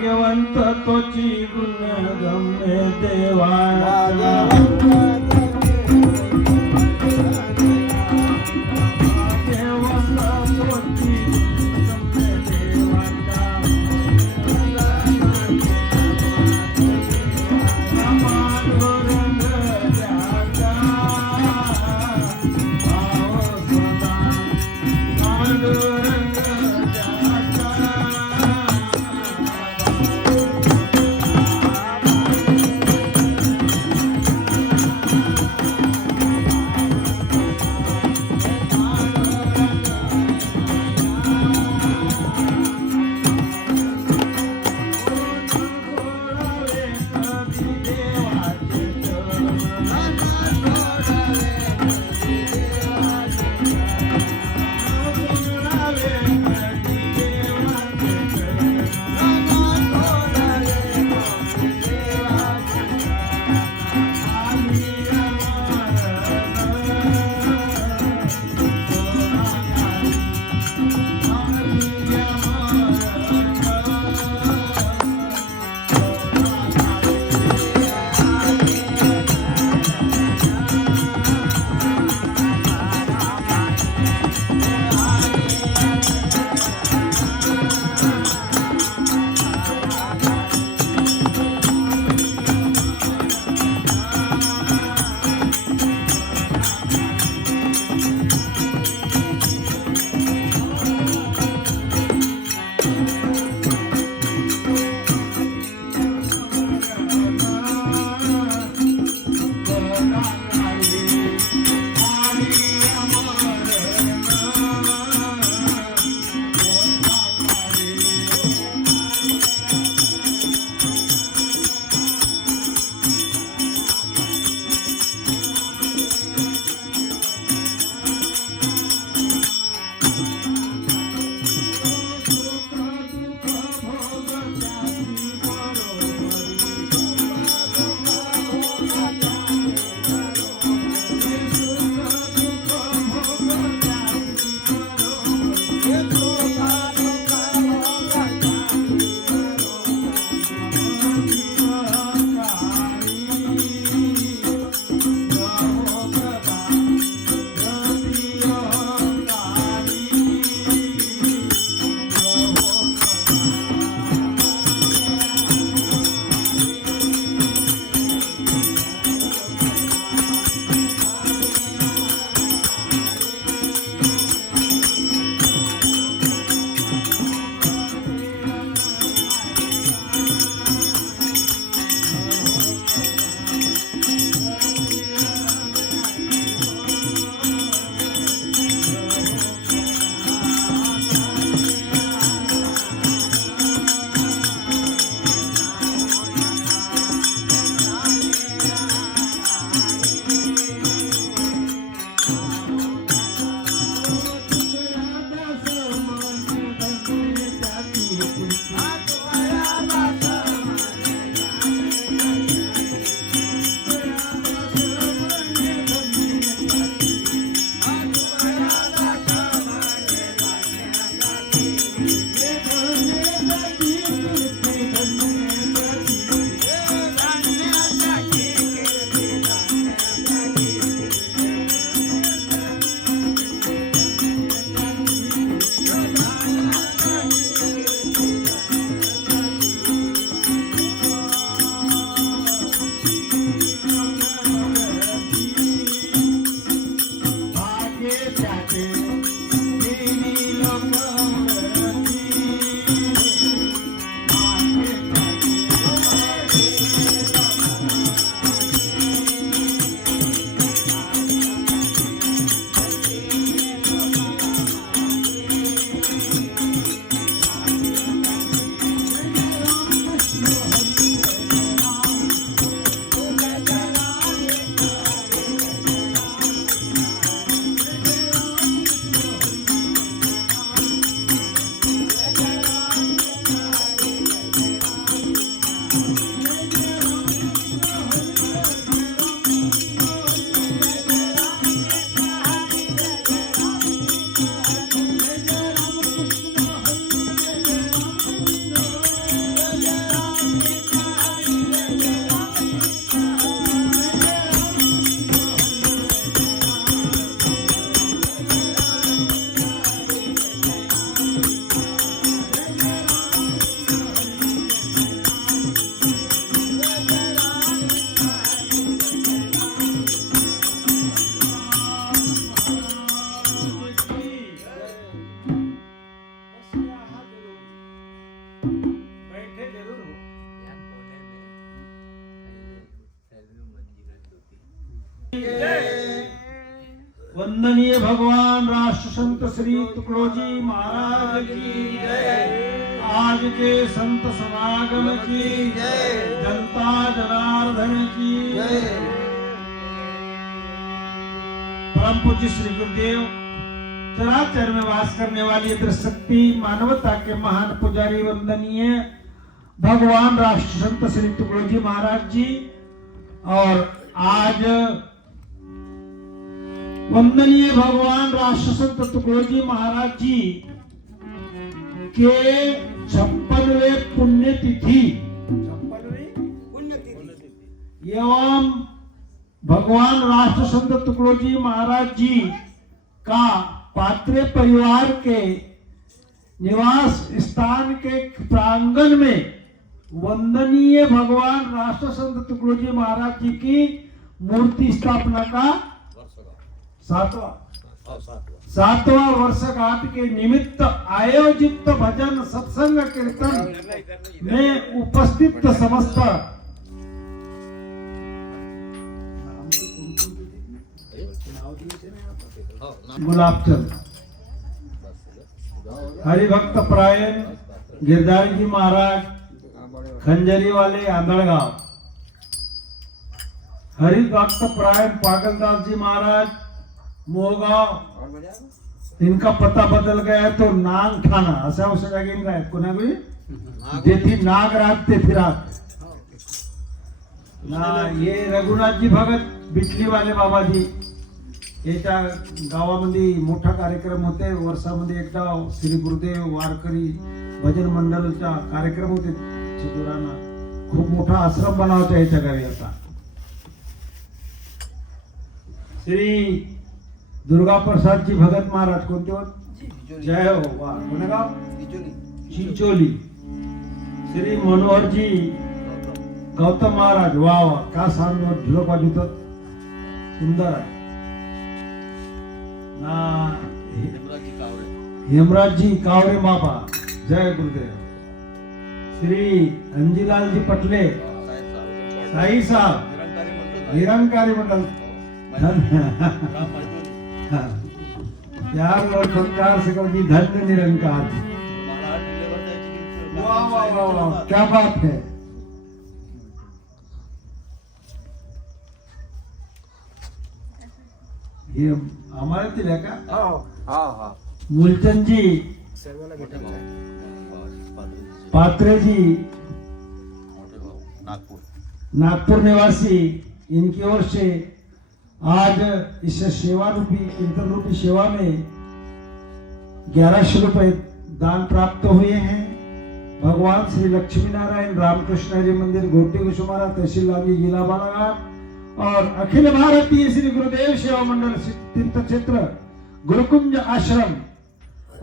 भाग्यवंत तोची गुण गम्य देवा वंदनीय भगवान राष्ट्र संत श्री तुकडोजी महाराज की जय। आज के संत समागम की जय। जनता जनार्दन की जय। परम पूज्य श्री गुरुदेव चराचर में वास करने वाली त्रिशक्ति मानवता के महान पुजारी वंदनीय भगवान राष्ट्र संत श्री तुकडोजी महाराज जी और आज वंदनीय भगवान राष्ट्र संत तुकडोजी महाराज जी के 56वें पुण्यतिथि एवं भगवान राष्ट्र संत तुकडोजी महाराज जी का पात्रे परिवार के निवास स्थान के प्रांगण में वंदनीय भगवान राष्ट्र संत तुकडोजी महाराज जी की मूर्ति स्थापना का सातवां वर्षगांठ के निमित्त आयोजित भजन सत्संग कीर्तन में उपस्थित समस्त गुलाबचंद हरिभक्त परायण गिरधारी जी महाराज खंजरी वाले आंधळगाव, हरिभक्त परायण पागलदास जी महाराज मोहगाव, इनका पता बदल गया है तो नाग थाना असा औषध घेऊन काय कोणाकडे जेथी नाग राहते फिरात ना ये रघुनाथजी भगत बिटली वाले बाबाजी याच्या गावामध्ये मोठा कार्यक्रम होते वर्षामध्ये एकदा श्री गुरुदेव वारकरी भजन मंडळचा कार्यक्रम होते चितुराना खूप मोठा आश्रम बनवतो याच्या घरी आता श्री दुर्गा प्रसाद जी भगत महाराज कोणते होत जय हो वा कोण गाव चिंचोली श्री मनोहर जी गौतम महाराज वा वा का सांगतो झुलक वाजवतात सुंदर आहे ना हेमराज जी कावरे बाबा जय गुरुदेव श्री अंजीलाल जी पटले साई साहब निरंकारी मंडल यार निरंकार से कभी धन्य निरंकार वाह वाह वाह वाह क्या बात है ये हमारे तिले का हाँ मूलचंद जी पात्रे जी नागपुर निवासी इनकी ओर से आज इस सेवा रूपी कीर्तन रूपी सेवा में 1100 रुपए दान प्राप्त हुए हैं। भगवान श्री लक्ष्मी नारायण रामकृष्ण हरि मंदिर गोटी कुसुमारा तहसील लाली जिला बालाघाट और अखिल भारतीय श्री गुरुदेव सेवा मंडल तीर्थ क्षेत्र गुरुकुंज आश्रम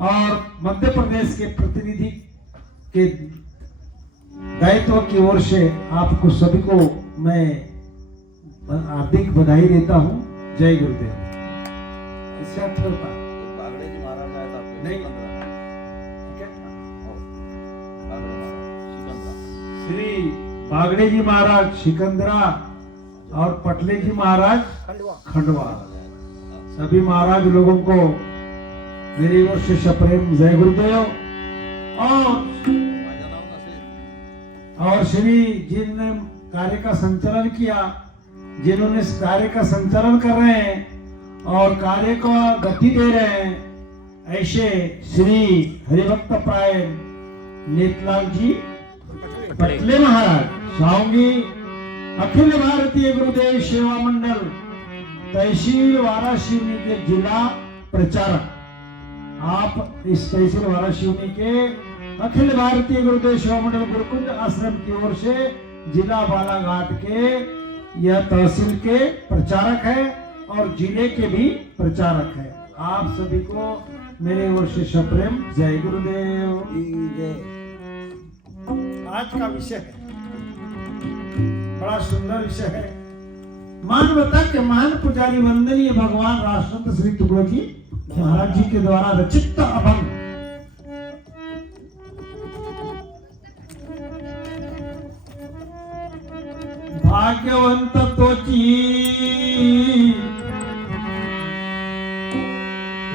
और मध्य प्रदेश के प्रतिनिधि के दायित्व की ओर से आपको सभी को मैं हार्दिक बधाई देता हूँ। जय गुरुदेव। इससे अच्छा होता नहीं श्री बागड़े जी महाराज सिकंदरा और पटले जी महाराज खंडवा सभी महाराज लोगों को मेरी ओर से सप्रेम जय गुरुदेव। और श्री जिनने कार्य का संचालन किया जिन्होंने इस कार्य का संचालन कर रहे हैं और कार्य को गति दे रहे हैं ऐसे श्री हरिभक्त परायण नेतलाल जी पटले महाराज साऊंगी अखिल भारतीय गुरुदेव सेवा मंडल तहसील वाराणसी के जिला प्रचारक आप इस तहसील वाराणसी के अखिल भारतीय गुरुदेव सेवा मंडल गुरुकुंज आश्रम की ओर से जिला बालाघाट के यह तहसील के प्रचारक है और जिले के भी प्रचारक है। आप सभी को मेरे ओर से सप्रेम जय गुरुदेव। आज का विषय है बड़ा सुंदर विषय है मानवता के महान पुजारी वंदनीय भगवान राष्ट्रसंत श्री तुकडोजी महाराज जी के द्वारा रचित अभंग। भाग्यवंत तोची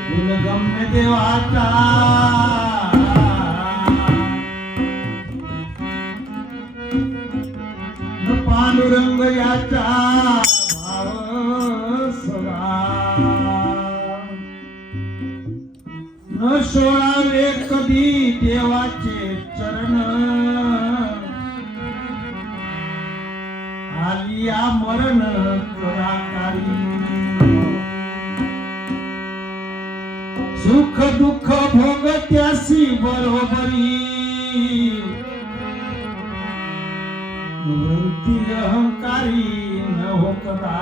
गुणगम्य देवाचा न पांडुरंग याचा भाव सदा न सोडावे कधी देवाचे चरण आलिया मरण कराकारी सुख दुःख भोगत्यासी बरोबरी वृत्ती अहंकारी न हो कदा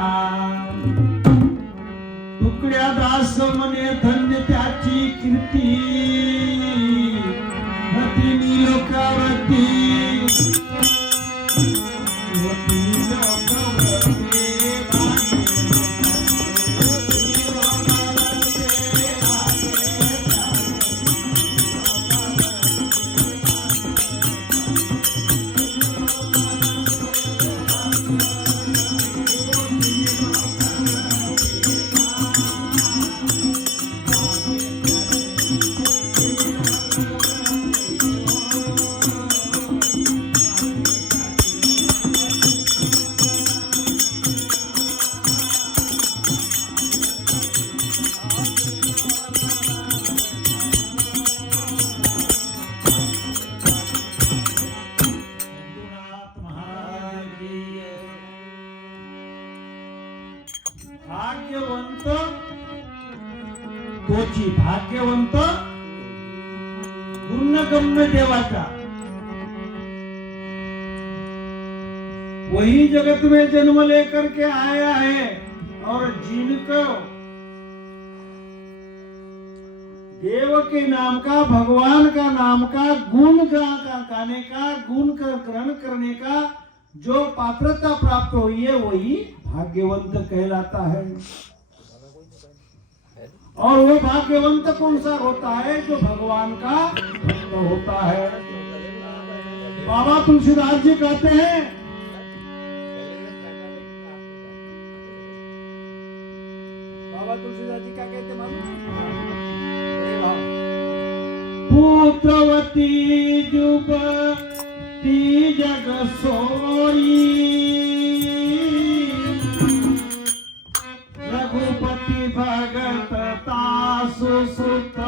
तुकड्या दास मने धन्य त्याची कीर्ती हती लोकावरती भाग्यवंत तोची भाग्यवंत गुणगम्य देवाचा वही जगत में जन्म लेकर के आया है और जिनको देव के नाम का भगवान का नाम का गुण गाने का गुण का ग्रहण करने का जो पात्रता प्राप्त हुई है वही भाग्यवंत कहलाता है। और वो भाग्यवंत कौन सा होता है? जो भगवान का भक्त होता है। बाबा तुलसीदास जी कहते हैं, बाबा तुलसीदास जी क्या कहते मालूम? पुत्रवती जुबती जग सोई रघुपति भगत तासु सुत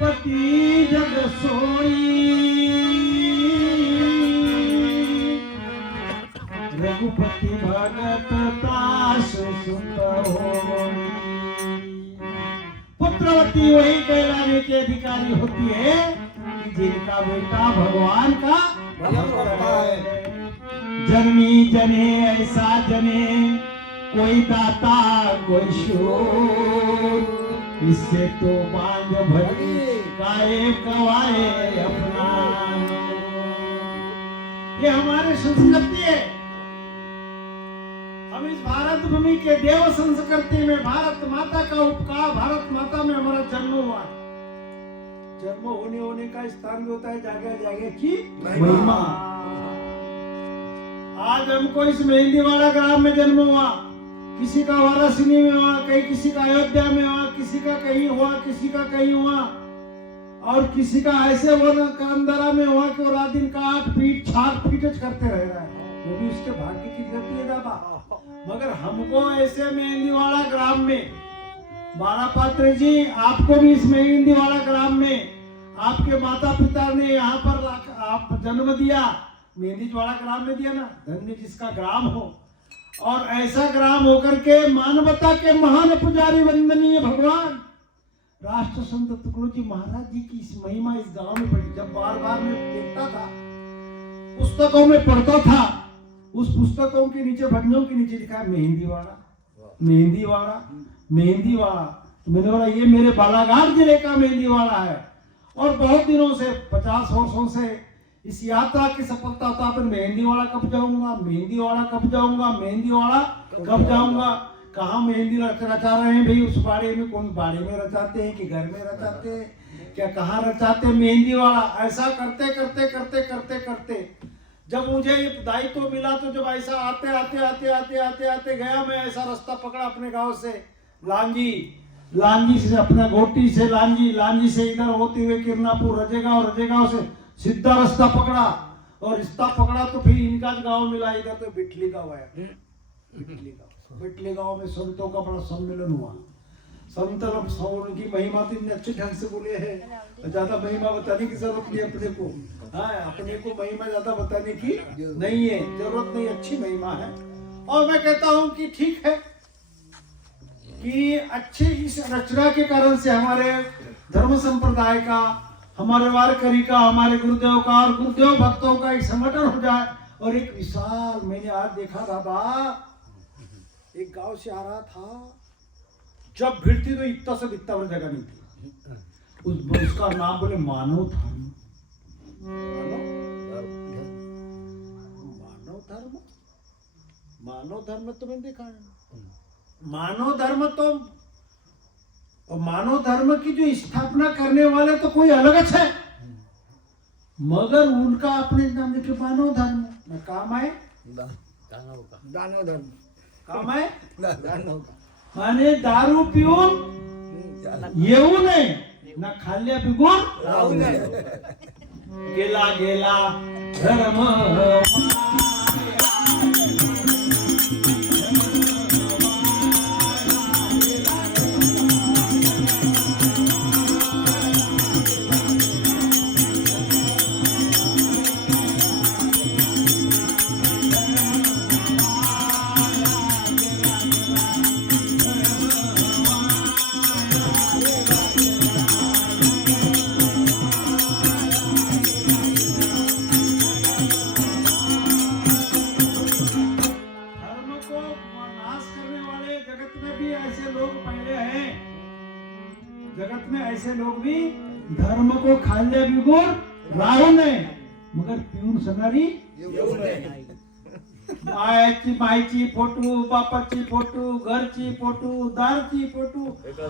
पति जग सोई रघुपति भगत तास सुत होई। पुत्रवती वही कहलाने की अधिकारी होती है जिनका बेटा भगवान का भजन करता है। जन्मी जने ऐसा जने कोई दाता कोई शूर, इससे तो बांध भरी गाए गवाए अपना। ये हमारे संस्कृति है हम इस भारत भूमि के देव संस्कृति में भारत माता का उपकार, भारत माता में हमारा जन्म हुआ। जन्म होने का स्थान भी होता है जागे जागे की महिमा। आज हमको इस मेहंदीवाड़ा ग्राम में जन्म हुआ, किसी का वाराणसी में हुआ, कहीं किसी का अयोध्या में हुआ, किसी का कहीं हुआ, किसी का कहीं हुआ, और किसी का ऐसे हुआ कामदरा में हुआ कि वो रात दिन का 8 फीट 4 फीट करते रह रहा है। वो भी उसके भाग्य की गति है दादा। मगर हमको ऐसे मेहंदीवाड़ा ग्राम में, बाला पात्र जी आपको भी इस मेहंदीवाड़ा ग्राम में आपके माता पिता ने यहाँ पर आप जन्म दिया, मेहंदीवाड़ा ग्राम में दिया ना, धन्य जिसका ग्राम हो। और ऐसा ग्राम होकर के मानवता के महान पुजारी वंदनीय भगवान राष्ट्र संत तुकडोजी महाराज जी की इस महिमा इस गांव में पड़ी। जब बार बार मैं देखता था, पुस्तकों में पढ़ता था, उस पुस्तकों के नीचे भजनों के नीचे लिखा है मेहंदीवाड़ा, मेहंदीवाड़ा, मेहंदीवाड़ा। मैंने बोला ये मेरे बालाघाट जिले का मेहंदीवाड़ा है। और बहुत दिनों से 50 वर्षों से इस यात्रा की सफलता था, फिर मेहंदीवाड़ा कब जाऊंगा, मेहंदीवाड़ा कब जाऊंगा, मेहंदीवाड़ा कब जाऊंगा। कहाँ मेहंदी रचा रहे हैं भाई, उस बाड़े में, कौन बाड़े में रचाते हैं कि घर में रचाते हैं, क्या कहाँ रचाते हैं मेहंदीवाड़ा। ऐसा करते करते करते करते करते जब मुझे ये दायित्व तो मिला, तो जब ऐसा आते आते आते आते आते आते गया, मैं ऐसा रास्ता पकड़ा अपने गांव से लांजी से, अपना घोटी से लांजी से इधर होते हुए किरनापुर, रजेगांव, रजेगांव से सीधा रास्ता पकड़ा, और रास्ता पकड़ा तो फिर इनका गांव मिला, इधर तो बिटली गांव है। बिटली गांव में संतों का बड़ा सम्मेलन हुआ। संत लोग उनकी महिमा तो इतने अच्छे ढंग से बोले हैं, ज्यादा महिमा बताने की जरूरत नहीं अपने को। हाँ, अपने को महिमा ज्यादा बताने की नहीं है, जरूरत नहीं, अच्छी महिमा है। और मैं कहता हूँ कि ठीक है कि अच्छे इस रचना के कारण से हमारे धर्म संप्रदाय का, हमारे वारकरी का, हमारे गुरुदेव का और गुरुदेव भक्तों का एक संगठन हो जाए। और एक विशाल, मैंने आज देखा दादा, एक गांव से आ रहा था, जब भीड़ थी तो इतना से इतना बड़ी जगह नहीं थी। उसका नाम बोले मानव धर्म। मानव धर्म तो मैंने देखा है। मानव धर्म तो, और मानव धर्म की जो स्थापना करने वाले तो कोई अलग है, मगर उनका अपने नाम देखे मानव धर्म में काम आए, दानव धर्म काम आए, दानव माने दारू पिऊन येऊ नये ना, खाल्ल्या पिकून राहू नये। गेला गेला धर्म धर्म को खाल्ल्या बिगुर राहू नये, मगर पिऊन सणारी येऊ नये। मायची फोटो, बापाची फोटो, घरची फोटो, दारची फोटो,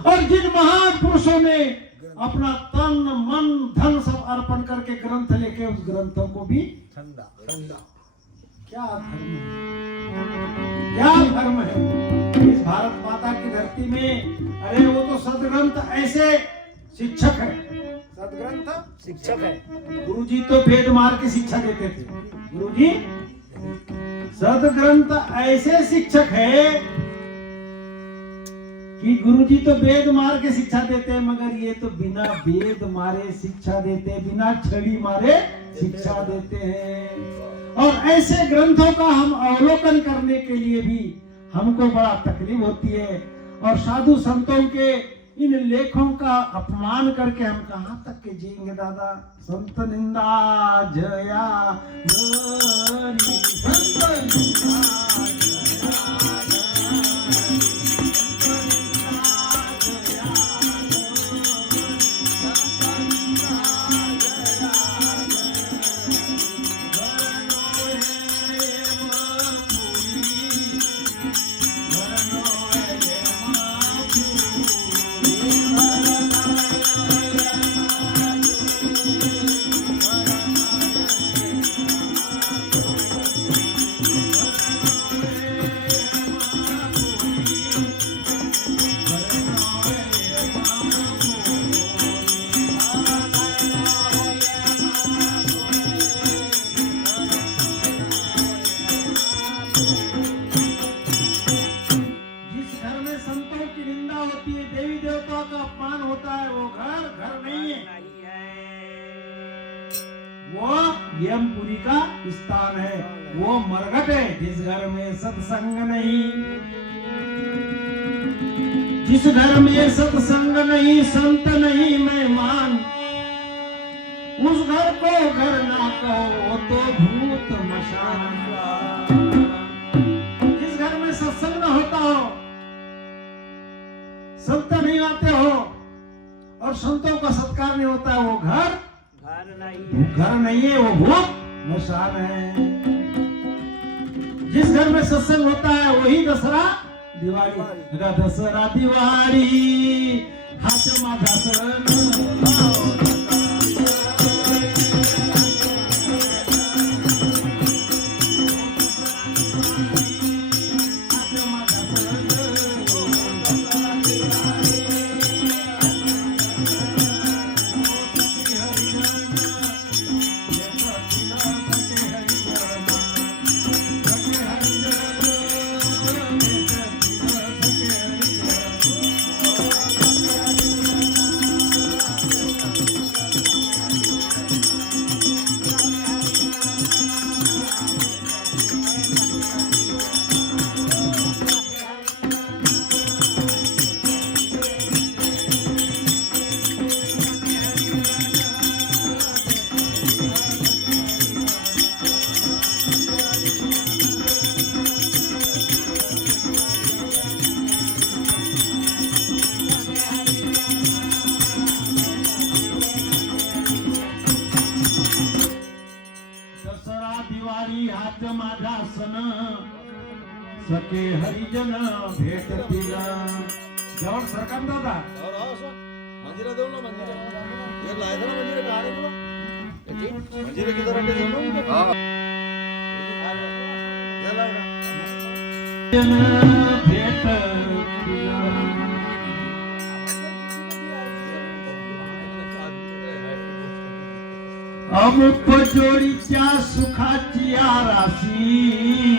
और जिन महान पुरुषों ने अपना तन मन धन सब अर्पण करके ग्रंथ लिखे, उस ग्रंथों को भी ठंडा क्या धर्म है, क्या धर्म है इस भारत माता की धरती में। अरे वो तो सदग्रंथ ऐसे शिक्षक है, सदग्रंथ शिक्षक है। गुरुजी तो वेद मार के शिक्षा देते थे। गुरुजी सदग्रंथ ऐसे शिक्षक है कि गुरुजी तो वेद मार के शिक्षा देते हैं, मगर ये तो बिना वेद मारे शिक्षा देते हैं, बिना छड़ी मारे शिक्षा देते हैं। और ऐसे ग्रंथों का हम अवलोकन करने के लिए भी हमको बड़ा तकलीफ होती है। और साधु संतों के इन लेखों का अपमान करके हम कहाँ तक के जिएंगे दादा। संत निंदा जया संत निंदा यमपुरी का स्थान है, वो मरघट है। जिस घर में सत्संग नहीं, जिस घर में सत्संग नहीं, संत नहीं मेहमान, उस घर को घर ना कहो तो भूत मशान। जिस घर में सत्संग न होता हो, संत नहीं आते हो और संतों का सत्कार नहीं होता है, वो घर घर नहीं है, वो भूत मशान है। जिस घर में सत्संग होता है वही दसरा दिवाळी। दसरा दिवाळी हात माझा सण, हात माझा सण, सखे हरिजन भेटतील। जवळ सरकार दादा मंदिर देऊ ना, मंदिर लायचं ना, मंदिर का रे तुला मंदिर किती रंग जन भेटतील। अमुक जोडीच्या सुखाची आरासी,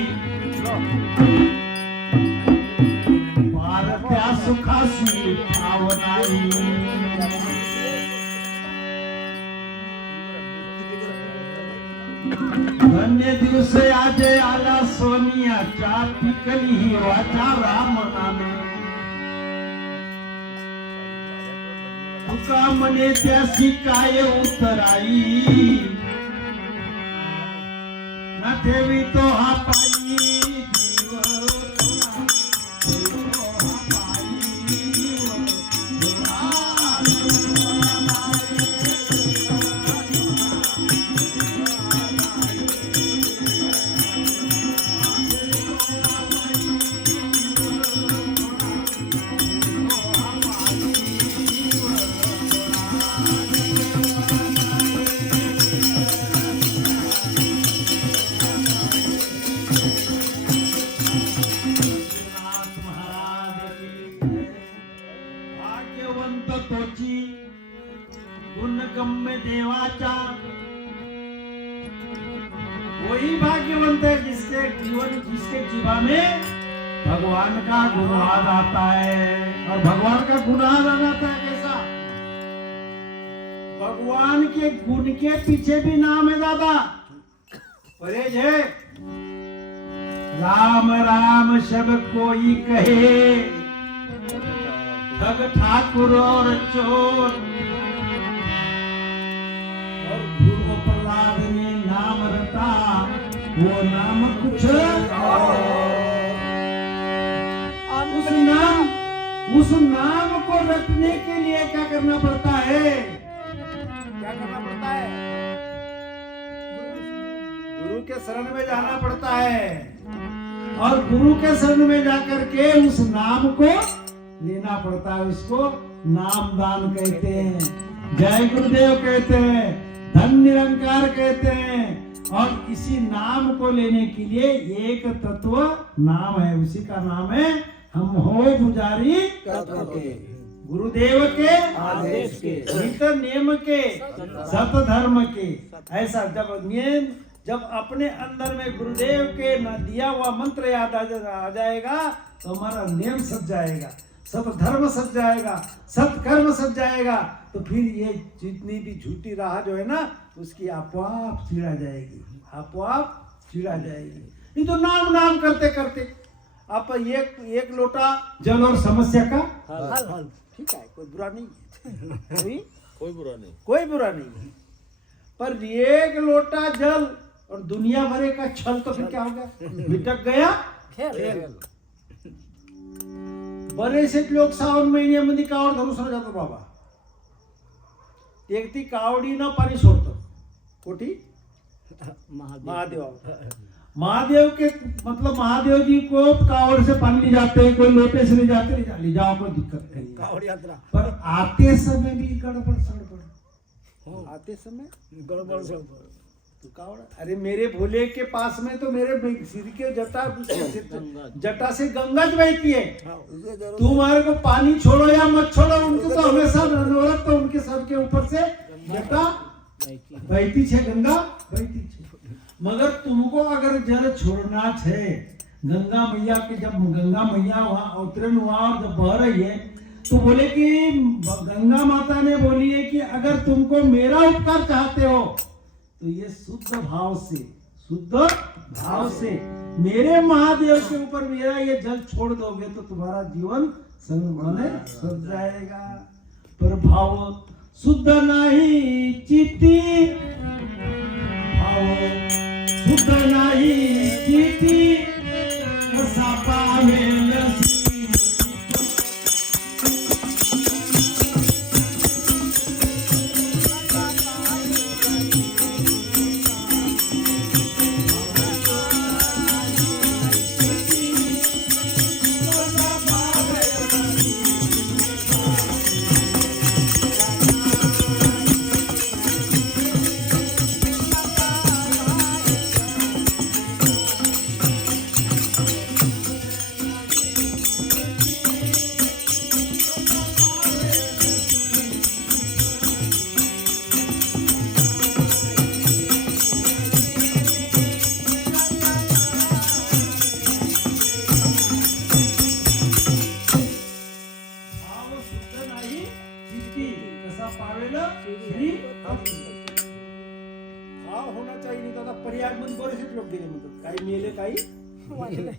पारत्या सुखासी ठाव नाही। धन्य दिवस आज आला सोनियाच्या, पिकली हिरवाच्या राम नामे। तुका म्हणे त्यासी काय उतराई, ना ठेवी तो हा पायी जीव, गुणगम्य देवाचा। वही भाग्यवंत है जिसके जीवा में भगवान का गुणगान आता है। और भगवान का गुणगान आता है कैसा? भगवान के गुण के पीछे भी नाम है दादा, परहेज है। राम राम सब कोई कहे, ठग ठाकुर और चोर। और पूर्व प्रहलाद ने नाम रटा, वो नाम कुछ उस नाम को रटने के लिए क्या करना पड़ता है? क्या करना पड़ता है? गुरु के शरण में जाना पड़ता है, और गुरु के शरण में जाकर के उस नाम को लेना पड़ता है। उसको नाम दान कहते हैं, जय गुरुदेव कहते हैं, धन निरंकार कहते हैं। और इसी नाम को लेने के लिए एक तत्व नाम है, उसी का नाम है हम हो पुजारी गुरुदेव के आदेश के, नित नियम के, सत धर्म के। ऐसा जब अपने अंदर में गुरुदेव के न दिया हुआ मंत्र याद आ जाएगा तो हमारा नियम सज जाएगा। सतधर्म सज जाएगा, सत्कर्म सज जाएगा, तो फिर ये जितनी भी झूठी राह जो है ना उसकी आपोआप चिड़ा जाएगी, आपोआप चिड़ा जाएगी। ये तो नाम नाम करते करते आप एक लोटा जल और समस्या का हल, ठीक है, कोई बुरा नहीं है, कोई बुरा नहीं। कोई बुरा नहीं है। पर एक लोटा जल और दुनिया भरे का छल तो फिर क्या हो गया, मिटक गया खेल। बरेचसे लोक श्रावण महिन्यामध्ये कावड धरून सुद्धा जातात बाबा, एक ती कावडीनं पाणी सोडतं कोठी महादेव, महादेव के मतलब महादेव जी को कावड़ से पानी ले जाते हैं, कोई लोटे से ले जाते, ले जाओ, कोई दिक्कत नहीं, कावड़ यात्रा पर आते समय भी गड़बड़ सड़बड़, आते समय गड़बड़ सड़बड़। तो कावड़, अरे मेरे भोले के पास में तो मेरे सिर के जटा से गंगा ज बहती है, तुम्हारे को पानी छोड़ो या मत छोड़ो, उनको तो हमेशा नवरत तो उनके सर के ऊपर से जटा बहती है, गंगा बहती है। मगर तुमको अगर जल छोड़ना है गंगा मैया के, जब गंगा मैया वहां अवतरण हुआ और जब बह रही है तो बोले कि गंगा माता ने बोली है कि अगर तुमको मेरा उपकार चाहते हो तो ये शुद्ध भाव से मेरे महादेव के ऊपर मेरा ये जल छोड़ दोगे तो तुम्हारा जीवन संगमने सज जाएगा। पर भाव शुद्ध नहीं चित्ती, भाव शुद्ध नहीं चित्ती, सापा में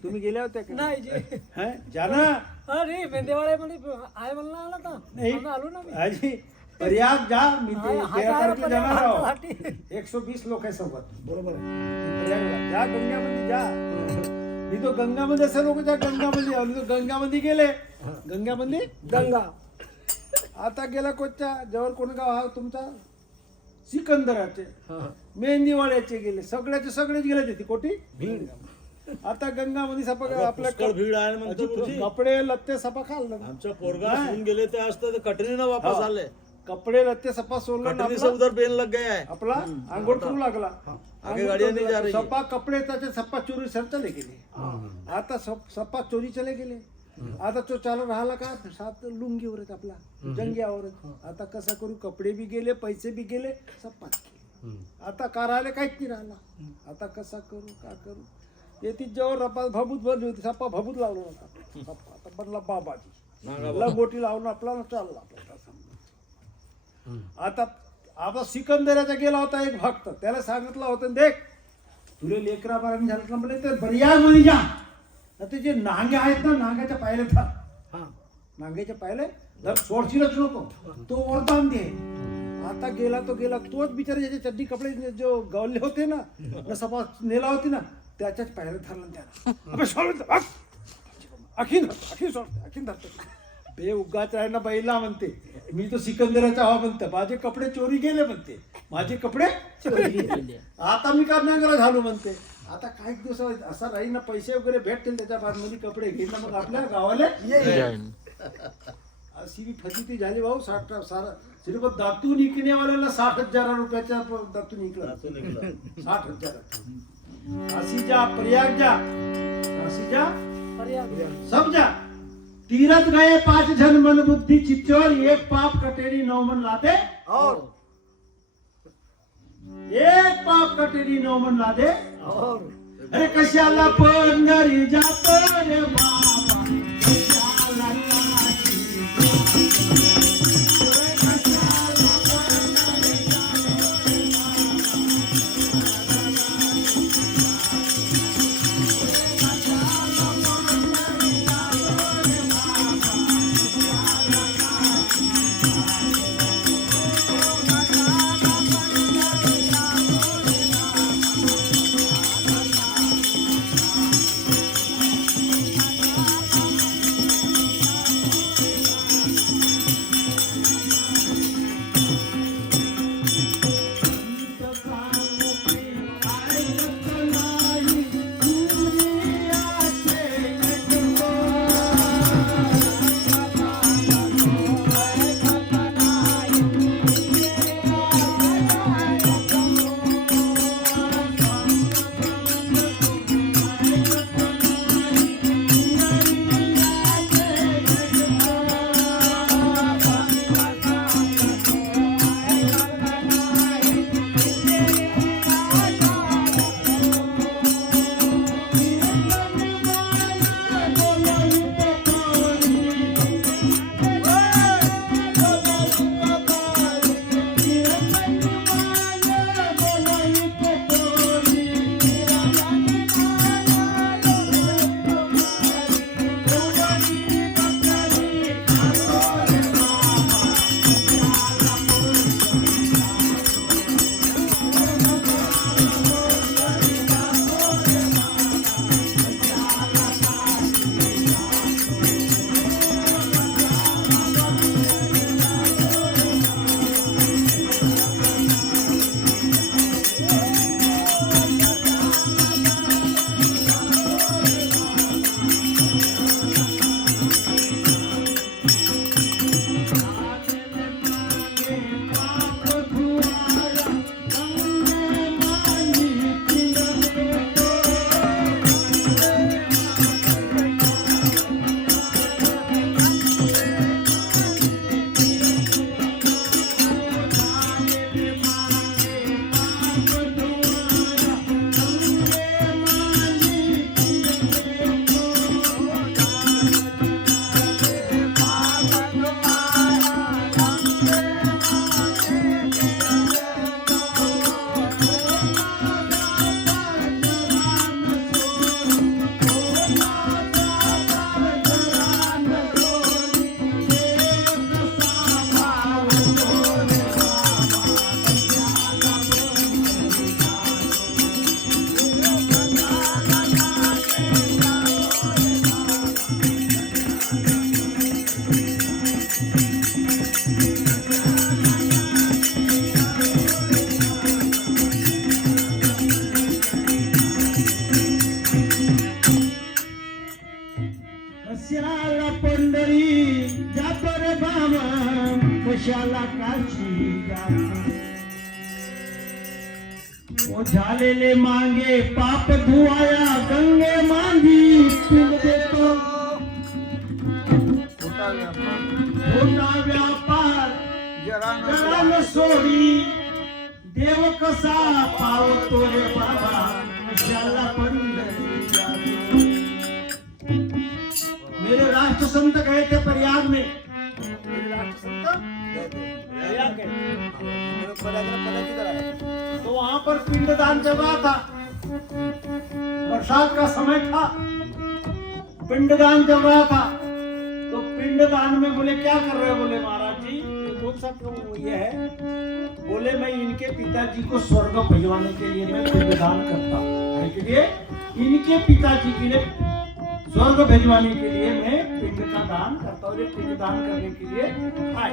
तुम्ही गेल्या होत्या का? नाही जी हैं? जाना अरे मेंदेवाळे मध्ये आहे म्हणला आला का नहीं आम्ही आलो ना मी हाजी प्रयाग जा, मी हाय, 13 तारखेला जाणार आहो, हातासाठी. 120 लोक आहे सोबत, बरोबर प्रयागला जा, गंगामध्ये जा, मी तो गंगामध्ये असे लोक जा, गंगामध्ये आलो तो गंगामध्ये गेले, गंगामध्ये गंगा आता गेला कोणच्या जवळ कोण गाव हा तुमचा सिकंदराचे, मेंदीवाड्याचे गेले, सगळेच गेले तिथे कोठी भीड। आता गंगामध्ये सपा आपल्या पुष्कळ भीड आहे म्हणतो तुझी। कपडे लत्ते सपा खाल्लं, आमच्या पोरगा घेऊन गेले ते असतं कटरीनं वापस आले, कपडे लत्ते सपा सोडलं, कटरी से उधर बेन लग गया है, आपला आंघोळ करू लागला, आगे गाड़ियां नहीं जा रही है। सपा कपडे त्याचे सप्पा चोरी सर चले गेले, आता सप्पा चोरी चले गेले, आता तो चालू राहिला का सात लुंगीवर आहेत आपला जंग्यावर आहेत। आता कसा करू, कपडे बी गेले, पैसे बी गेले, सप्पा आता का राहिले काहीच नाही राहिला, आता कसा करू का करू, येते जेव्हा रपा भभूत बनली होती, सप्पा भभूत लावला होता, सप्पा आता बनला बाबाजी गोटी लावून आपला चालला आपला। आता सिकंदराचा गेला होता एक भक्त, त्याला सांगितलं होतं देख तुले लेकरा बाराने झालं म्हणे ते बरियामध्ये जा, ते जे नांगे आहेत ना नांग्याच्या पायले थांब, नांग्याच्या पायले जर सोडशीलच नको तो वरदान दे। आता गेला तोच बिचारे ज्याचे चड्डी कपडे जो गवले होते ना सपा नेला होती ना त्याच्याच पायले धरलं त्याला, अखीन धरतो बे उगाच आहे ना बैला म्हणते, मी तो सिकंदराचा हवा म्हणते, माझे कपडे चोरी गेले म्हणते, माझे कपडे चोरी गेले, आता मी करण्याला झालो म्हणते। आता काही दिवस असा राहील ना पैसे वगैरे भेटतील त्याच्या बादमध्ये कपडे घेईन मग आपल्या गावाला येईल, अशी भी फजिती झाली भाऊ। 60 सारा सिर्फ दातू निकने वाल्याला 60,000 रुपयाचा दातू निकला, 60,000 असी जा प्रयाग जा, असी जा सब जा, तीरथ गए 5 जन मन बुद्धि चित्तौर, एक पाप कटेरी 9 मन लादे, और एक पाप कटेरी 9 मन लादे, और अरे कशाला पंढरी जातो रे बाबा, कशाला कशाला पंढरी जातो रे बाबा, कशाला काशी जातो. ओ झालेले मांगे पाप धुवाया, गंगे मांगी पिंड देतो. खोटा व्यापार जरा न सोडी, देव कसा पावतो रे बाबा, कशाला पंढरी जातो. मेरे राष्ट्र संत गए थे प्रयाग में. प्रयाग है. तो वहां पर पिंडदान चल रहा था. बरसात का समय था, पिंडदान चल रहा था. तो पिंडदान में बोले क्या कर रहे हो? बोले महाराज जी लोग सब ये है, बोले मैं इनके पिताजी को स्वर्ग भिजवाने के लिए मैं पिंडदान करता हूं. के लिए इनके पिताजी के लिए स्वर्ग भिजवाने के लिए मैं पिंड का दान करता हूँ. पिंड दान करने के लिए आए.